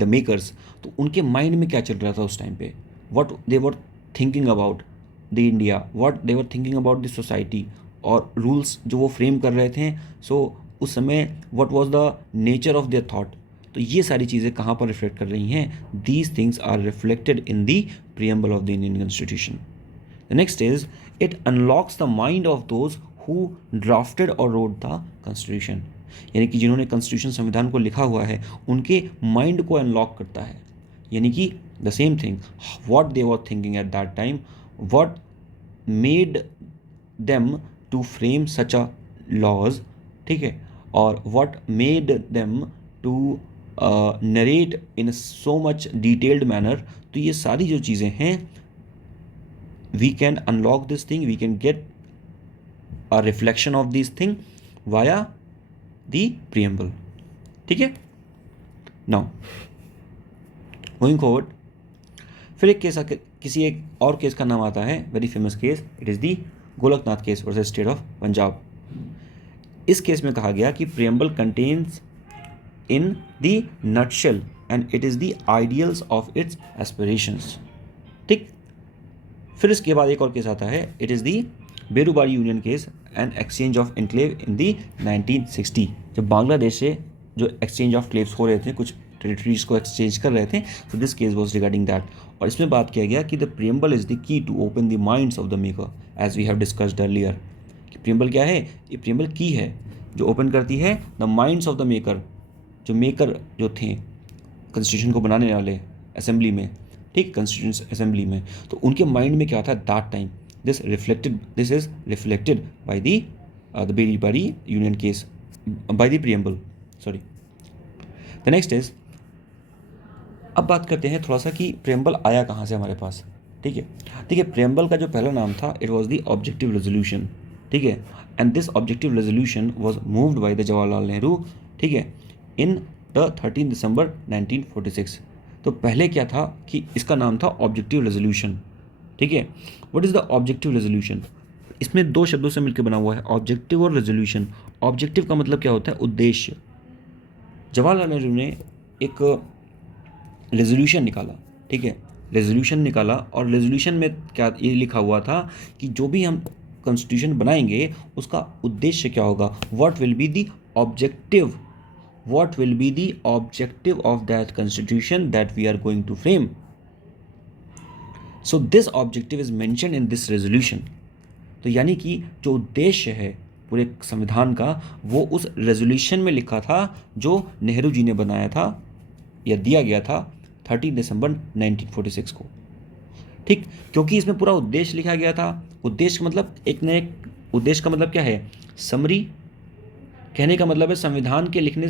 the makers, तो उनके mind में क्या चल रहा था उस time पे, what they were thinking about the India, what they were thinking about the society, और रूल्स जो वो फ्रेम कर रहे थे, सो उस समय what was the nature of their thought, तो ये सारी चीज़ें कहाँ पर रिफ्लेक्ट कर रही हैं, these things are reflected in the preamble of the Indian Constitution. The next is it unlocks the mind of those who drafted or wrote the constitution, यानी कि जिन्होंने कॉन्स्टिट्यूशन संविधान को लिखा हुआ है उनके माइंड को अनलॉक करता है, यानी कि the same thing what they were thinking at that time, what made them to frame such a laws, ठीक है, और what made them to narrate in so much detailed manner. तो ये सारी जो चीज़ें हैं we can unlock this thing, we can get a reflection of this thing via the preamble, ठीक है। now moving forward, फिर एक केस किसी एक और केस का नाम आता है, very famous case, it is the Golaknath case versus state of Punjab. इस केस में कहा गया कि preamble contains in the nutshell and it is the ideals of its aspirations, ठीक। फिर इसके बाद एक और केस आता है, it is the Berubari union case and exchange of enclave in the 1960, जब बांग्लादेश से जो एक्सचेंज ऑफ क्लेव्स हो रहे थे, कुछ टेरिटरीज को एक्सचेंज कर रहे थे, तो this case was regarding that. और इसमें बात किया गया कि the preamble is the key to open the minds of the maker, as we have discussed earlier. कि प्रियम्बल क्या है, ये प्रियम्बल की है जो ओपन करती है the minds of the maker, जो मेकर जो थे कॉन्स्टिट्यूशन को बनाने वाले असेंबली में, ठीक, कॉन्स्टिट्यूशन असेंबली में, तो उनके माइंड में क्या था that time, this is reflected by the Berubari union case, by the preamble, sorry. The next is, अब बात करते हैं थोड़ा सा कि प्रियम्बल आया कहाँ से हमारे पास, ठीक है। देखिए, प्रियम्बल का जो पहला नाम था it was the objective resolution, ठीक है, and this objective resolution was moved by the Jawaharlal Nehru, ठीक है, इन द 13 दिसंबर 1946। तो पहले क्या था कि इसका नाम था ऑब्जेक्टिव रेजोल्यूशन, ठीक है। What is the objective resolution, इसमें दो शब्दों से मिलकर बना हुआ है, ऑब्जेक्टिव और रेजोल्यूशन। ऑब्जेक्टिव का मतलब क्या होता है, उद्देश्य। जवाहरलाल नेहरू ने एक रेजोल्यूशन निकाला, ठीक है, रेजोल्यूशन निकाला, और रेजोल्यूशन में क्या ये लिखा हुआ था कि जो भी हम कॉन्स्टिट्यूशन बनाएंगे उसका उद्देश्य क्या होगा, what will be the objective, what will be the objective of that constitution that we are going to frame. So this objective is mentioned in this resolution. तो यानी कि जो उद्देश्य है पूरे संविधान का, वो उस रेजोल्यूशन में लिखा था जो नेहरू जी ने बनाया था या दिया गया था 30 दिसंबर 1946 को। ठीक, क्योंकि इसमें पूरा उद्देश्य लिखा गया था। उद्देश्य का मतलब एक नए उद्देश्य का मतलब क्या है? समरी। कहने का मतलब है संविधान के लिखने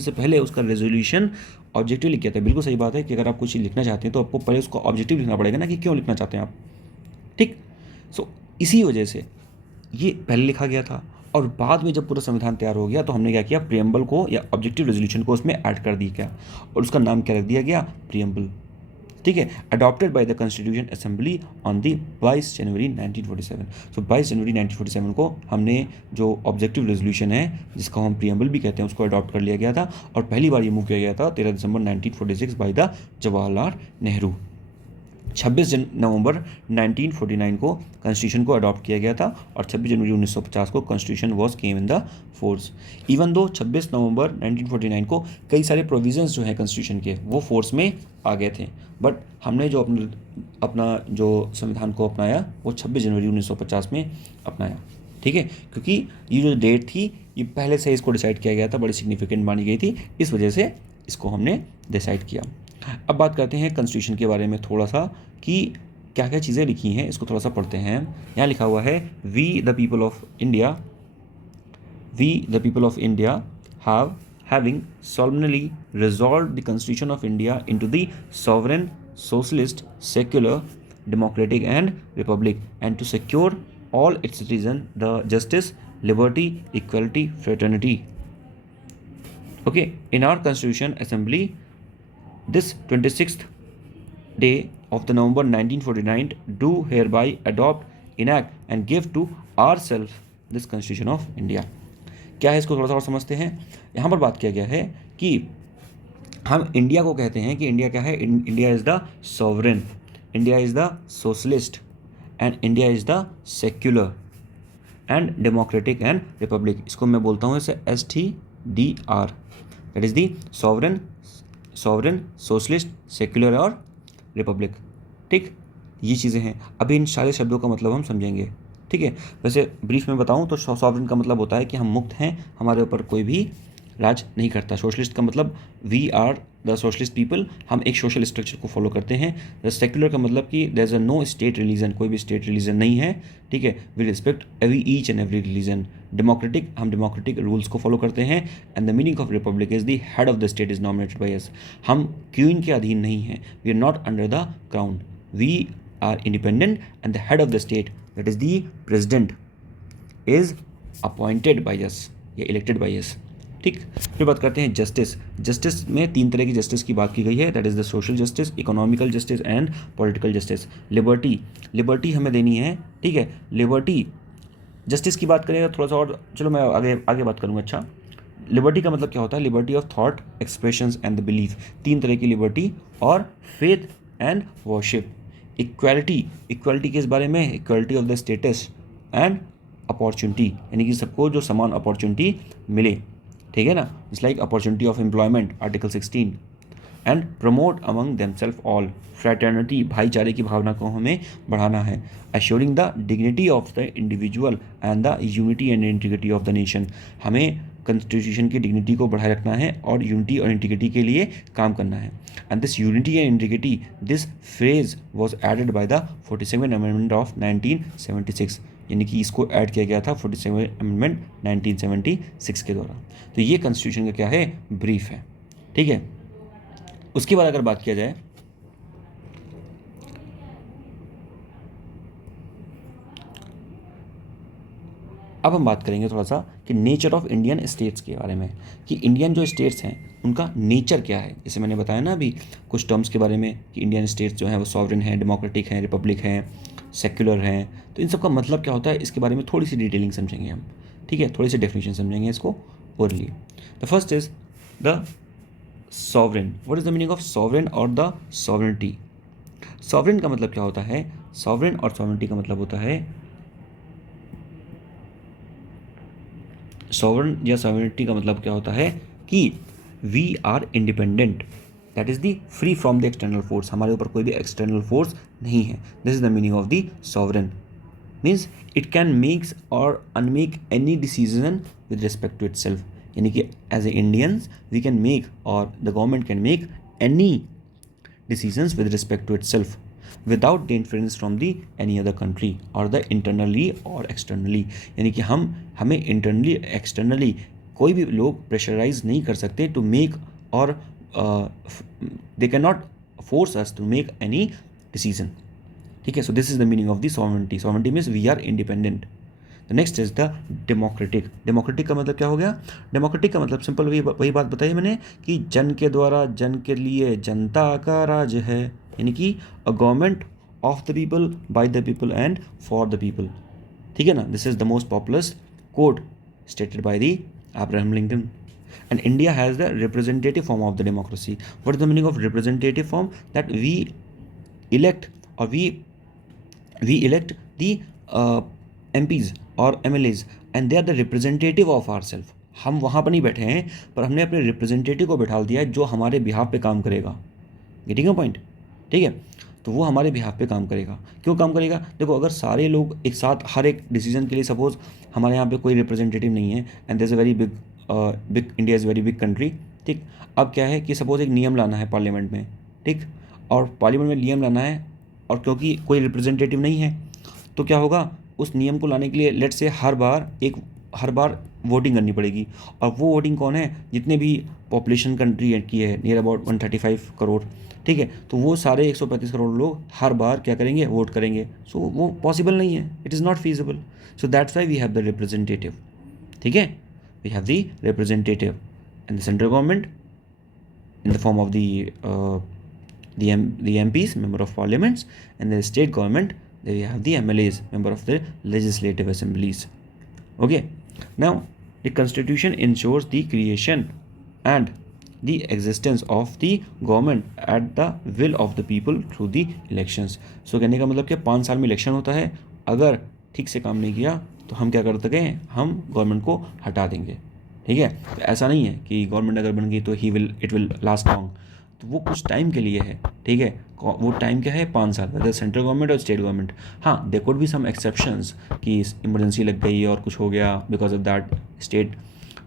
से पहले उसका रेजोल्यूशन ऑब्जेक्टिव लिख किया था। बिल्कुल सही बात है कि अगर आप कुछ चीज़ लिखना चाहते हैं तो आपको पहले उसको ऑब्जेक्टिव लिखना पड़ेगा ना, कि क्यों लिखना चाहते हैं आप। ठीक, सो इसी वजह से ये पहले लिखा गया था, और बाद में जब पूरा संविधान तैयार हो गया तो हमने क्या किया, प्रियम्बल को या ऑब्जेक्टिव रेजोल्यूशन को उसमें ऐड कर दिया गया, और उसका नाम क्या रख दिया गया? प्रियम्बल। ठीक है, adopted by the constitution assembly on the 22 जनवरी 1947। सो 22 जनवरी 1947 को हमने जो ऑब्जेक्टिव रेजोल्यूशन है, जिसको हम प्रियम्बल भी कहते हैं, उसको अडॉप्ट कर लिया गया था, और पहली बार ये मूव किया गया था 13 दिसंबर 1946 बाय द जवाहरलाल नेहरू। 26 नवंबर 1949 को कॉन्स्टिट्यूशन को अडॉप्ट किया गया था, और 26 जनवरी 1950 को constitution was came in the force. Even though 26 नवंबर 1949 को कई सारे प्रोविजंस जो हैं कॉन्स्टिट्यूशन के वो फोर्स में आ गए थे, बट हमने जो अपना जो संविधान को अपनाया वो 26 जनवरी 1950 में अपनाया। ठीक है, क्योंकि ये जो डेट थी ये पहले से इसको डिसाइड किया गया था, बड़ी सिग्निफिकेंट मानी गई थी, इस वजह से इसको हमने डिसाइड किया। अब बात करते हैं कॉन्स्टिट्यूशन के बारे में थोड़ा सा, कि क्या क्या चीज़ें लिखी हैं, इसको थोड़ा सा पढ़ते हैं। यहाँ लिखा हुआ है, we the people of India having solemnly resolved the Constitution of India into the sovereign, socialist, secular, democratic and republic, and to secure all its citizens the justice, liberty, equality, fraternity. Okay, in our Constitution Assembly, this 26th day of the November 1949 do hereby adopt, enact and give to ourselves this Constitution of India. क्या है, इसको थोड़ा सा और समझते हैं। यहाँ पर बात किया गया है कि हम इंडिया को कहते हैं कि इंडिया क्या है? India is the sovereign, India is the socialist, and India is the secular and democratic and Republic. इसको मैं बोलता हूँ इसे STDR, that is the sovereign, socialist, secular और रिपब्लिक। ठीक, ये चीज़ें हैं। अभी इन सारे शब्दों का मतलब हम समझेंगे। ठीक है, वैसे ब्रीफ में बताऊं तो सॉवरेन का मतलब होता है कि हम मुक्त हैं, हमारे ऊपर कोई भी राज नहीं करता। सोशलिस्ट का मतलब we are the socialist people, हम एक सोशल स्ट्रक्चर को फॉलो करते हैं। द सेक्युलर का मतलब कि there is a no state religion, कोई भी स्टेट रिलीजन नहीं है। ठीक है, we respect each and every religion. Democratic, हम डेमोक्रेटिक रूल्स को फॉलो करते हैं। And the meaning of republic is the head of the state is nominated by us, हम क्वीन के अधीन नहीं हैं, we are not under the crown, we are independent and the head of the state that is the president is appointed by us या elected by us. ठीक, फिर बात करते हैं जस्टिस। जस्टिस में 3 तरह की जस्टिस की बात की गई है, that is the social justice, economical justice and political justice. Liberty हमें देनी है। ठीक है, लिबर्टी जस्टिस की बात करें थोड़ा सा और, चलो मैं आगे बात करूँगा। अच्छा, लिबर्टी का मतलब क्या होता है? Liberty of thought, expressions and the belief. 3 तरह की लिबर्टी, और फेथ एंड वर्शिप। इक्वालिटी किस बारे में? Equality of the status and opportunity, यानी कि सबको जो समान अपॉर्चुनिटी मिले। ठीक है ना, it's like opportunity of employment, article 16। And promote among themself all, fraternity, भाईचारे की भावना को हमें बढ़ाना है। Assuring the dignity of the individual and the unity and integrity of the nation, हमें कॉन्स्टिट्यूशन की डिग्निटी को बढ़ाए रखना है और यूनिटी और इंटीग्रिटी के लिए काम करना है। And this unity and integrity, this phrase was added by the 47 amendment of 1976, यानी कि इसको ऐड किया गया था 47 अमेंडमेंट 1976 के द्वारा। तो ये कॉन्स्टिट्यूशन का क्या है? ब्रीफ है। ठीक है, उसके बाद अगर बात किया जाए अब हम बात करेंगे थोड़ा सा कि नेचर ऑफ इंडियन स्टेट्स के बारे में, कि इंडियन जो स्टेट्स हैं उनका नेचर क्या है। जैसे मैंने बताया ना अभी कुछ टर्म्स के बारे में कि इंडियन स्टेट्स जो हैं वो सॉवरेन हैं, डेमोक्रेटिक हैं, रिपब्लिक हैं, सेक्युलर हैं। तो इन सब का मतलब क्या होता है, इसके बारे में थोड़ी सी डिटेलिंग समझेंगे हम। ठीक है, थोड़ी सी डेफिनेशन समझेंगे इसको orally. The first is the sovereign. What is the meaning of sovereign और द सॉवरेनिटी? सॉवरेन का मतलब क्या होता है? सॉवरेन और सॉवरेनिटी का मतलब होता है, सॉवरेन या सॉवरेनिटी का मतलब क्या होता है कि we are independent, that is the free from the external force, हमारे ऊपर कोई भी एक्सटर्नल फोर्स नहीं है। This is the meaning of the sovereign. Means it can makes और unmake any decision with respect to it self, यानी कि as a Indians we can make और the government can make any decisions with respect to itself without the interference from the any other country or the internally or externally, यानी कि हमें internally externally कोई भी लोग pressurise नहीं कर सकते टू मेक और they can not force us to make any decision, ठीक है. So this is the meaning of the sovereignty. Sovereignty means we are independent. The next is the democratic. Democratic का मतलब क्या हो गया? डेमोक्रेटिक का मतलब सिंपल वही बात बताई मैंने कि जन के द्वारा जन के लिए जनता का राज है, यानी कि a government of the people by the people and for the people, ठीक है ना. This is the most popular code stated by the Abraham Lincoln. And India has the representative form of the democracy. What is the meaning of representative form? That we elect or we elect the MPs और MLAs and they are the representative of ourselves. हम वहाँ पर नहीं बैठे हैं, पर हमने अपने रिप्रेजेंटेटिव को बैठा दिया है जो हमारे बिहाफ पे काम करेगा. गेटिंग अ पॉइंट, ठीक है. तो वो हमारे बिहाफ पे काम करेगा. क्यों काम करेगा? देखो, अगर सारे लोग एक साथ हर एक डिसीजन के लिए, सपोज हमारे यहाँ पे कोई रिप्रेजेंटेटिव नहीं है and there is a very big India is very big country, ठीक. अब क्या है कि सपोज एक नियम लाना है पार्लियामेंट में, ठीक, और पार्लियामेंट में नियम लाना है और क्योंकि कोई रिप्रेजेंटेटिव नहीं है तो क्या होगा, उस नियम को लाने के लिए लेट से हर बार वोटिंग करनी पड़ेगी. और वो वोटिंग कौन है? जितने भी पॉपुलेशन कंट्री की है नियर अबाउट 135 करोड़, ठीक है. तो वो सारे 135 करोड़ लोग हर बार क्या करेंगे? वोट करेंगे. सो वो पॉसिबल नहीं है, it is not feasible. So that's why we have the representative, ठीक है. We have the representative and the central government in the form of the MPs, member of parliaments, and the state government, there you have the MLAs, member of the legislative assemblies. Okay, now the constitution ensures the creation and the existence of the government at the will of the people through the elections. So कहने का मतलब क्या, 5 साल में election होता है, अगर ठीक से काम नहीं किया तो हम क्या कर सकें? हम गवर्नमेंट को हटा देंगे, ठीक है. तो ऐसा नहीं है कि गवर्नमेंट अगर बन गई तो इट विल लास्ट लॉन्ग. तो वो कुछ टाइम के लिए है, ठीक है. वो टाइम क्या है? 5 साल. वेदर सेंट्रल गवर्नमेंट और स्टेट गवर्नमेंट. हाँ, there could be some exceptions कि इमरजेंसी लग गई और कुछ हो गया, because of that state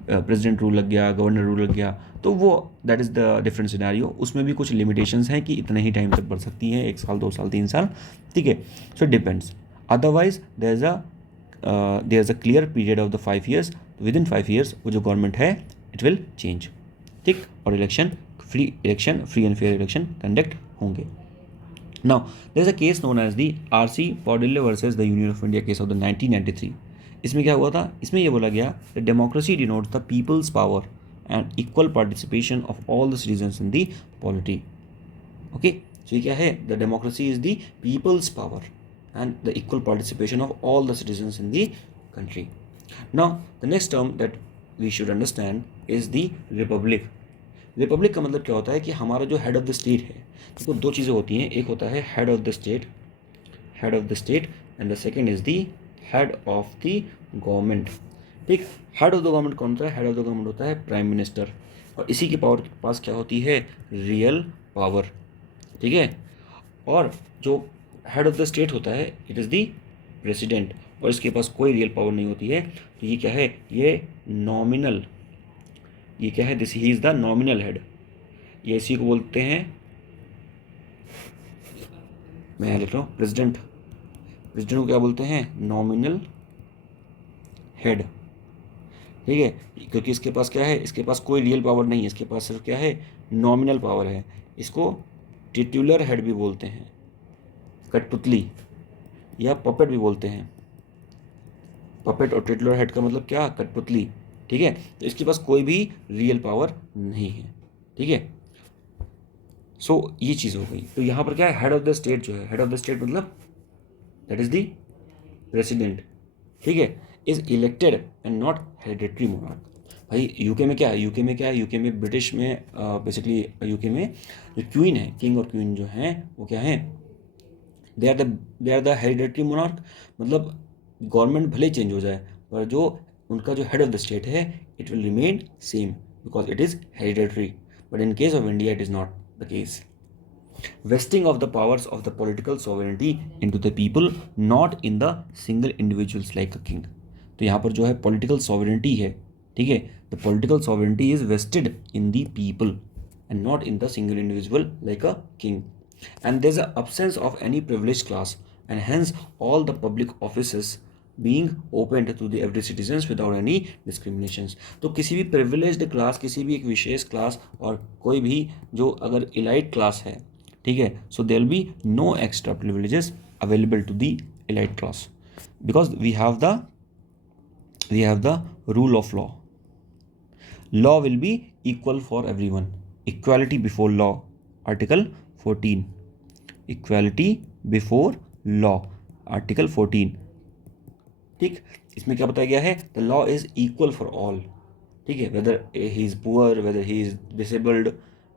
president rule लग गया, गवर्नर रूल लग गया, तो वो that is the different scenario. उसमें भी कुछ लिमिटेशंस हैं कि इतने ही टाइम तक बढ़ सकती हैं, 1 साल 2 साल 3 साल, ठीक है. So depends. Otherwise there is a clear period of the 5 years. Within 5 years वो जो गवर्नमेंट है इट विल चेंज, ठीक. और free and fair election conduct होंगे. Now there is a case known as the RC Poudyal versus the union of India case of the 1993. इसमें क्या हुआ था? इसमें ये बोला गया the democracy denotes the people's power and equal participation of all the citizens in the polity. Okay, so ये क्या है? The democracy is the people's power and the equal participation of all the citizens in the country. Now, the next term that we should understand is the republic. Republic का मतलब क्या होता है कि हमारा जो हेड ऑफ द स्टेट है, देखो 2 चीज़ें होती हैं. एक होता है head of the state and the second is the head of the government, ठीक. हेड ऑफ द गवर्नमेंट कौन होता है? हेड ऑफ द गवर्नमेंट होता है प्राइम मिनिस्टर. और इसी के पास क्या होती है? रियल पावर, ठीक है. और जो हेड ऑफ द स्टेट होता है इट इज़ दी प्रेसिडेंट, और इसके पास कोई रियल पावर नहीं होती है. तो ये क्या है? ये नॉमिनल, ये क्या है? This he is the nominal head. ये इसी को बोलते हैं, मैं लिख रहा हूँ, प्रेसिडेंट को क्या बोलते हैं? नॉमिनल हेड, ठीक है. क्योंकि इसके पास क्या है? इसके पास कोई रियल पावर नहीं है, इसके पास सिर्फ क्या है? नॉमिनल पावर है. इसको टिट्युलर हेड भी बोलते हैं, कठपुतली, या पपेट भी बोलते हैं. पपेट और टिट्युलर हेड का मतलब क्या? कठपुतली, ठीक है. तो इसके पास कोई भी रियल पावर नहीं है, ठीक है. सो ये चीज़ हो गई. तो यहाँ पर क्या है? हेड ऑफ द स्टेट जो है, हेड ऑफ द स्टेट मतलब दैट इज द प्रेसिडेंट, ठीक है, is elected and not hereditary monarch. भाई यूके में क्या है? यूके में ब्रिटिश में बेसिकली यूके में जो क्वीन है, किंग और क्वीन जो हैं वो क्या हैं? They are the hereditary monarch. मतलब गवर्नमेंट भले चेंज हो जाए पर जो उनका जो हेड ऑफ द स्टेट है it will remain same because it is hereditary. But in case of India it is not the case. Vesting of the powers of the political sovereignty into the people not in the single individuals like a king. तो यहाँ पर जो है political sovereignty है, ठीक है, the political sovereignty is vested in the people and not in the single individual like a king. And there's an absence of any privileged class, and hence all the public offices being opened to the every citizens without any discriminations. तो किसी भी privileged class, किसी भी एक विशेष class और कोई भी जो अगर elite class है, ठीक है, so there will be no extra privileges available to the elite class because we have the rule of law. Law will be equal for everyone. Equality before law, article 14. Equality before law, article 14. ठीक, इसमें क्या बताया गया है? The law is equal for all. ठीक है, whether he is poor, whether he is disabled,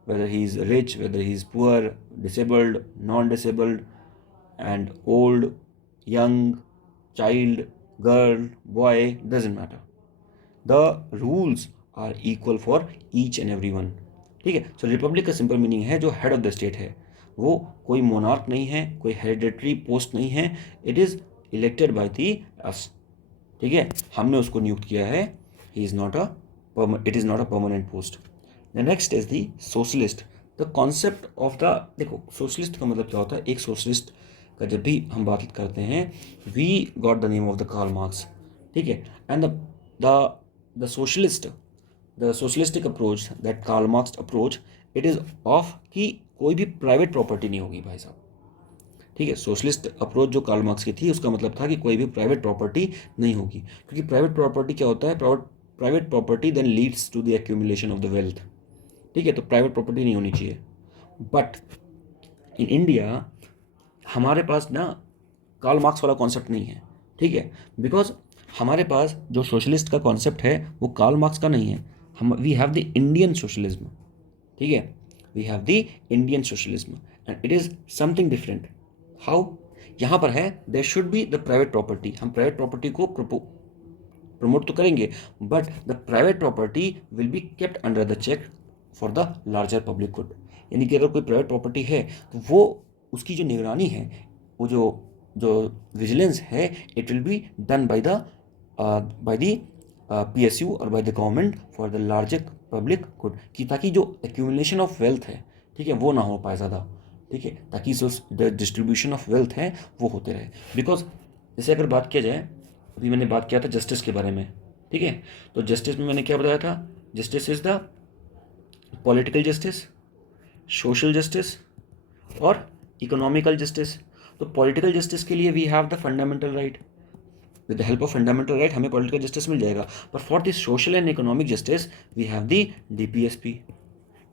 whether he is rich, whether he is poor, disabled, non-disabled, and old, young, child, girl, boy, doesn't matter. The rules are equal for each and every one. ठीक है, सो Republic का simple meaning है जो head of the state है वो कोई monarch नहीं है, कोई हेरिडेटरी पोस्ट नहीं है, it is elected by the us. ठीक है, हमने उसको नियुक्त किया है, he is not it is not a permanent post. The next is the socialist. The concept of the, देखो सोशलिस्ट का मतलब क्या होता है? एक सोशलिस्ट का जब भी हम बात करते हैं, we got the name of the Karl Marx, ठीक है, and the socialist, the socialistic approach that Karl Marx approach, it is of कि कोई भी प्राइवेट प्रॉपर्टी नहीं होगी भाई साहब। ठीक है, सोशलिस्ट अप्रोच जो कार्ल मार्क्स की थी उसका मतलब था कि कोई भी प्राइवेट प्रॉपर्टी नहीं होगी, क्योंकि प्राइवेट प्रॉपर्टी क्या होता है? Private property then leads to the accumulation of the wealth. ठीक है, तो प्राइवेट प्रॉपर्टी नहीं होनी चाहिए। बट इन इंडिया हमारे पास ना कार्ल मार्क्स वाला कॉन्सेप्ट नहीं है। ठीक है, बिकॉज हमारे पास जो सोशलिस्ट का कॉन्सेप्ट है वो कार्ल मार्क्स का नहीं है। हम we have the Indian socialism. ठीक है, we have the Indian socialism and it is something different. How? यहाँ पर है there should be the private property. हम प्राइवेट प्रॉपर्टी को प्रमोट तो करेंगे, but the private property will be kept under the check for the larger public good. यानी कि अगर कोई प्राइवेट प्रॉपर्टी है तो वो उसकी जो निगरानी है, वो जो विजिलेंस है, it will be done by the PSU और by the government for the larger public good, कि ताकि जो एक्यूमुलेशन ऑफ वेल्थ है, ठीक है, वो ना हो पाए ज़्यादा। ठीक है, ताकि द डिस्ट्रीब्यूशन ऑफ वेल्थ है वो होते रहे। बिकॉज जैसे अगर बात किया जाए, अभी मैंने बात किया था जस्टिस के बारे में। ठीक है, तो जस्टिस में मैंने क्या बताया था? Justice is the political justice, social justice और इकोनॉमिकल जस्टिस। तो पॉलिटिकल जस्टिस के लिए we have the fundamental right, with the help of fundamental right हमें पॉलिटिकल जस्टिस मिल जाएगा। पर for the social and economic justice we have the DPSP।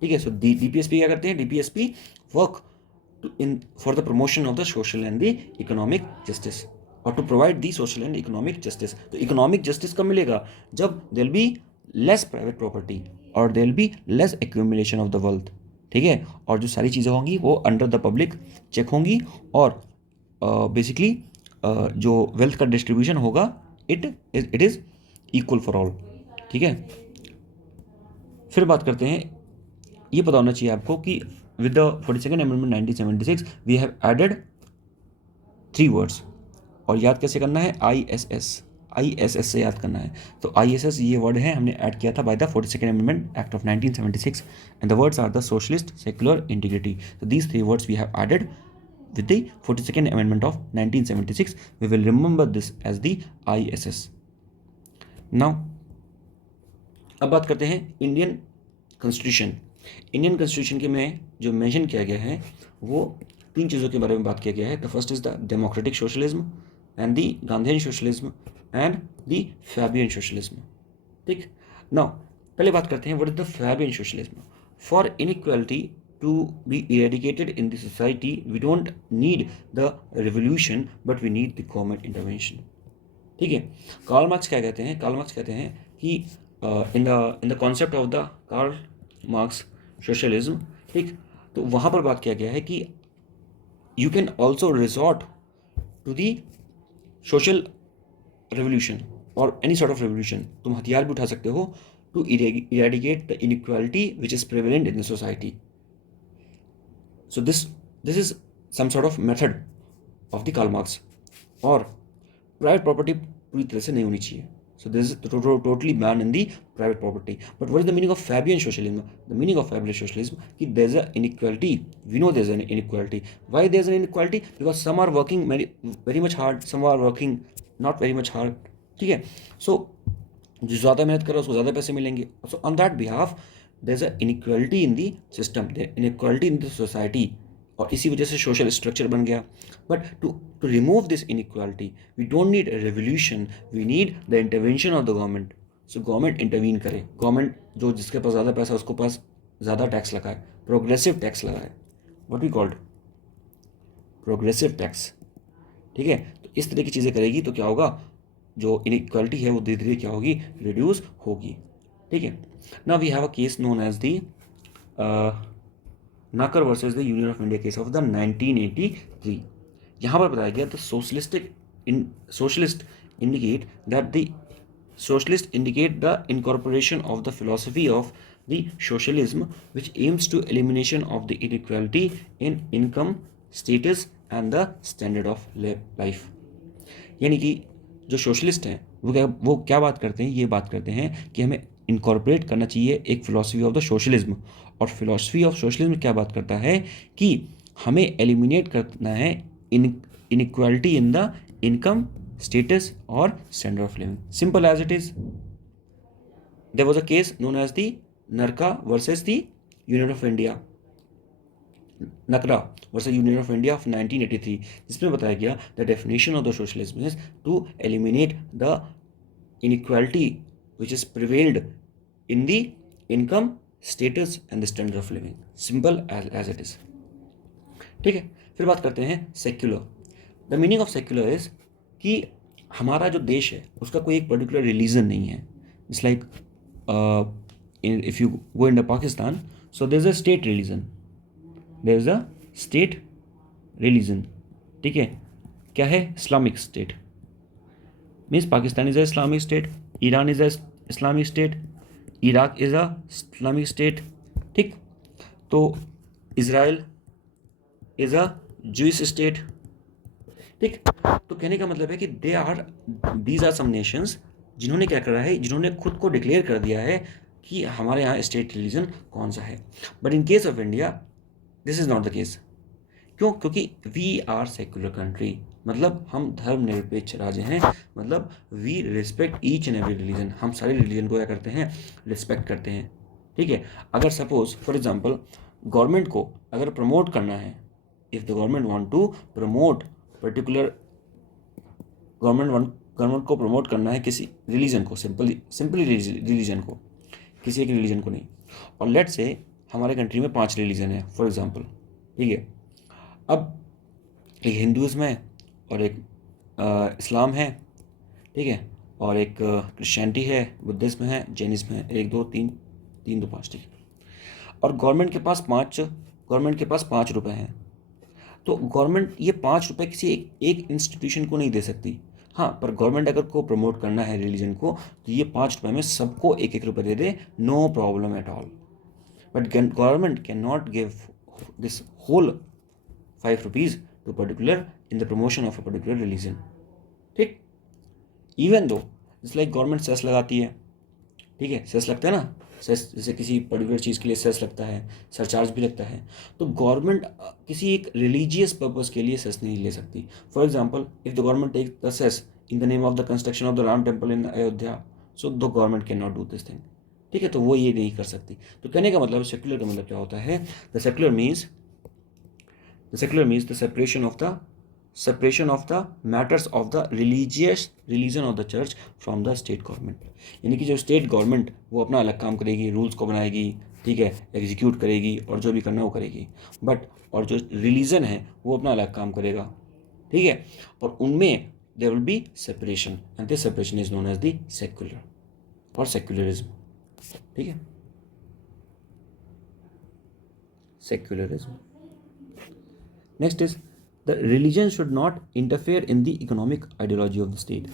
ठीक है, सो DPSP क्या करते हैं? DPSP work in for the promotion of the social and the economic justice और to provide the social and economic justice. तो economic justice कब मिलेगा? जब there will be less private property और there will be less accumulation of the wealth. ठीक है, और जो सारी चीज़ें होंगी वो अंडर द पब्लिक चेक होंगी और बेसिकली जो वेल्थ का डिस्ट्रीब्यूशन होगा it is equal for all. ठीक है, फिर बात करते हैं, ये पता होना चाहिए आपको कि with the 42nd amendment 1976 we have added 3 words. और याद कैसे करना है? ISS से याद करना है। तो ISS ये वर्ड है हमने ऐड किया था by the 42nd amendment act of 1976 and the words are the socialist, secular, integrity. So these 3 words we have added with the 42nd amendment of 1976. We will remember this as the ISS. Now अब बात करते हैं Indian constitution. Indian constitution के में जो mention किया गया है वो 3 चीज़ों के बारे में बात किया गया है। The first is the democratic socialism and the Gandhian socialism and the Fabian socialism. ठीक, नाउ पहले बात करते हैं what is the Fabian socialism. For inequality to be eradicated in the society, we don't need the revolution, but we need the government intervention. ठीक है, Karl Marx क्या कहते हैं? कार्ल मार्क्स कहते हैं कि in the concept of the Karl Marx socialism, ठीक, तो वहाँ पर बात किया गया है कि you can also resort to the social revolution और एनी सॉर्ट ऑफ रेवोल्यूशन। तुम हथियार भी उठा सकते हो to eradicate the inequality which is prevalent in the society. So this this is some sort of method of the Karl Marx. और private property पूरी तरह से नहीं होनी चाहिए। So this is totally ban in the private property. But what is the meaning of Fabian socialism? The meaning of Fabian socialism कि there is a inequality. We know there is an inequality. Why there is an inequality? Because some are working very much hard, some are working not very much hard. ठीक है, सो जो ज़्यादा मेहनत कर रहा है उसको ज़्यादा पैसे मिलेंगे। So on that behalf there is a inequality in the system, inequality in the society, और इसी वजह से सोशल स्ट्रक्चर बन गया। But to remove this inequality we don't need a revolution, we need the intervention of the government. So government intervene करे, government जो जिसके पास ज़्यादा पैसा है उसको पास ज़्यादा टैक्स लगाए, प्रोग्रेसिव टैक्स लगाए, what we called progressive tax. ठीक है, तो इस तरह की चीज़ें करेगी तो क्या होगा, जो इनइक्वालिटी है वो धीरे धीरे क्या होगी, रिड्यूस होगी। ठीक है, now we have a case known as the Nakar versus the union of India case of the 1983। यहाँ पर बताया गया the socialist indicate that the socialists indicate the incorporation of the philosophy of the socialism which aims to elimination of the inequality in income, status and the standard of life। यानी कि जो socialist हैं वो क्या बात करते हैं, ये बात करते हैं कि हमें इनकॉर्पोरेट करना चाहिए एक फिलॉसफी ऑफ द सोशलिज्म। और फिलॉसफी ऑफ सोशलिज्म क्या बात करता है कि हमें एलिमिनेट करना है inequality in the income, status or standard of living, simple as it is। there was a case known as the Narka versus the Union of India, Nakra versus Union of India of 1983, जिसमें बताया गया the definition of the socialism is to eliminate the inequality which is prevailed in the income, status and the standard of living, simple as it is। ठीक है, फिर बात करते हैं secular. The meaning of secular is कि हमारा जो देश है उसका कोई एक पर्टिकुलर रिलीजन नहीं है। It's like if you go in the Pakistan, so there is a state religion, there is a state religion. ठीक है, क्या है, Islamic state, means Pakistan is a Islamic state, Iran is a Islamic state, Iraq is a Islamic state. ठीक, तो Israel is a Jewish state. ठीक, तो कहने का मतलब है कि दीज आर सम नेशंस जिन्होंने क्या करा है, जिन्होंने खुद को डिक्लेयर कर दिया है कि हमारे यहाँ स्टेट रिलीजन कौन सा है। But in case of India this is not the case. क्यों? क्योंकि वी आर सेक्युलर कंट्री, मतलब हम धर्मनिरपेक्ष राज्य हैं, मतलब we respect each and every religion, हम सारे रिलीजन को क्या करते हैं, रिस्पेक्ट करते हैं। ठीक है, अगर सपोज फॉर एग्जांपल गवर्नमेंट को अगर प्रमोट करना है, if the government want to promote particular, government को प्रमोट करना है किसी रिलीजन को, सिंपली रिलीजन को, किसी एक रिलीजन को नहीं। और लेट से हमारे कंट्री में 5 रिलीजन है फॉर एग्जांपल। ठीक है, अब एक हिंदुज़म है और एक इस्लाम है, ठीक है, और एक क्रिश्चियनिटी है, बुद्धिज्म है, जैनिज्म है, 1 2 3 3 2 5। ठीक है, और गवर्नमेंट के पास 5 रुपये हैं, तो गवर्नमेंट ये 5 रुपये किसी एक इंस्टीट्यूशन को नहीं दे सकती। हाँ, पर गवर्नमेंट अगर को प्रमोट करना है रिलीजन को तो ये 5 रुपये में सबको 1 रुपये दे दे, no problem at all. But government can not give this whole 5 rupees to particular in the promotion of a particular religion. ठीक, even though it's like government cess लगाती है। ठीक है, सेस लगता है ना, सेस जैसे किसी पर्टिकुलर चीज़ के लिए सेस लगता है, सरचार्ज भी लगता है। तो गवर्नमेंट किसी एक रिलीजियस पर्पज़ के लिए सेस नहीं ले सकती। For example if the government take the cess in the name of the construction of the Ram temple in Ayodhya, so the government can not do this thing. ठीक है, तो वो ये नहीं कर सकती। तो कहने का मतलब सेक्युलर का मतलब क्या होता है, the secular means the separation of the matters of the religion of the church from the state government। यानी कि जो स्टेट गवर्नमेंट वो अपना अलग काम करेगी, रूल्स को बनाएगी, ठीक है, एग्जीक्यूट करेगी और जो भी करना वो करेगी, बट और जो रिलीजन है वो अपना अलग काम करेगा। ठीक है, और उनमें there will be separation and this separation is known as the secular और सेक्युलरिज्म। ठीक है, secularism. Next is the religion should not interfere in the economic ideology of the state.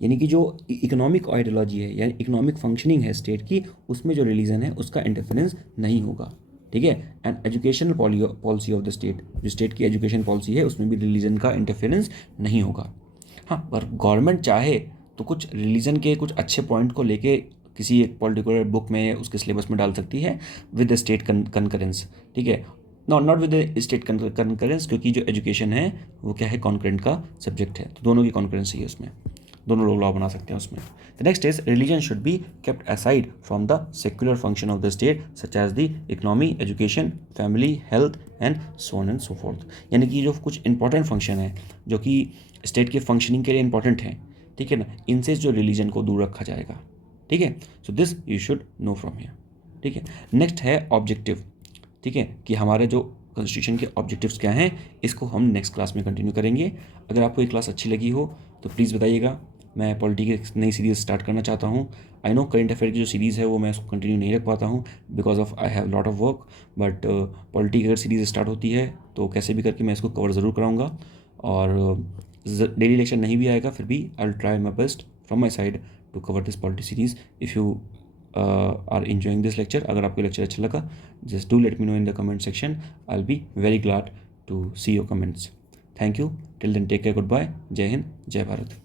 यानी कि जो इकोनॉमिक आइडियोलॉजी है यानी इकोनॉमिक फंक्शनिंग है state की, उसमें जो रिलीजन है उसका इंटरफेरेंस नहीं होगा। ठीक है। And educational policy of the state, जो स्टेट की एजुकेशन पॉलिसी है उसमें भी रिलीजन का इंटरफेरेंस नहीं होगा। हाँ, पर गवर्नमेंट चाहे तो कुछ रिलीजन के कुछ अच्छे पॉइंट को लेके किसी एक पर्टिकुलर बुक में उसके सिलेबस में डाल सकती है विद द स्टेट कंकरेंस, ठीक है। Not with the state concurrence, क्योंकि जो एजुकेशन है वो क्या है, कॉन्करेंट का सब्जेक्ट है, तो दोनों की कॉन्करेंस है उसमें, दोनों लोग लॉ बना सकते हैं उसमें। The next is religion should be kept aside from the secular function of the state such as the economy, education, family, health and so on and so forth. यानी कि जो कुछ इंपॉर्टेंट फंक्शन है जो कि स्टेट के functioning के लिए इंपॉर्टेंट हैं, ठीक है ना, इनसे जो रिलीजन को दूर रखा जाएगा, ठीक है। So this you should know from here, ठीक है। नेक्स्ट है ऑब्जेक्टिव, ठीक है, कि हमारे जो कॉन्स्टिट्यूशन के ऑब्जेक्टिव्स क्या हैं, इसको हम नेक्स्ट क्लास में कंटिन्यू करेंगे। अगर आपको ये क्लास अच्छी लगी हो तो प्लीज़ बताइएगा। मैं पॉलिटी की एक नई सीरीज़ स्टार्ट करना चाहता हूँ। आई नो करंट अफेयर की जो सीरीज़ है वो मैं उसको कंटिन्यू नहीं रख पाता हूँ because of I have lot of work, but polity की अगर सीरीज़ स्टार्ट होती है तो कैसे भी करके मैं इसको कवर ज़रूर कराऊँगा। और डेली लेक्चर नहीं भी आएगा फिर भी I will try my best from my side to cover this polity series. If you are enjoying this lecture, अगर आपको लेक्चर अच्छा लगा just do let me know in the comment section. I'll be very glad to see your comments. Thank you. Till then, take care. Goodbye. जय हिंद, जय भारत.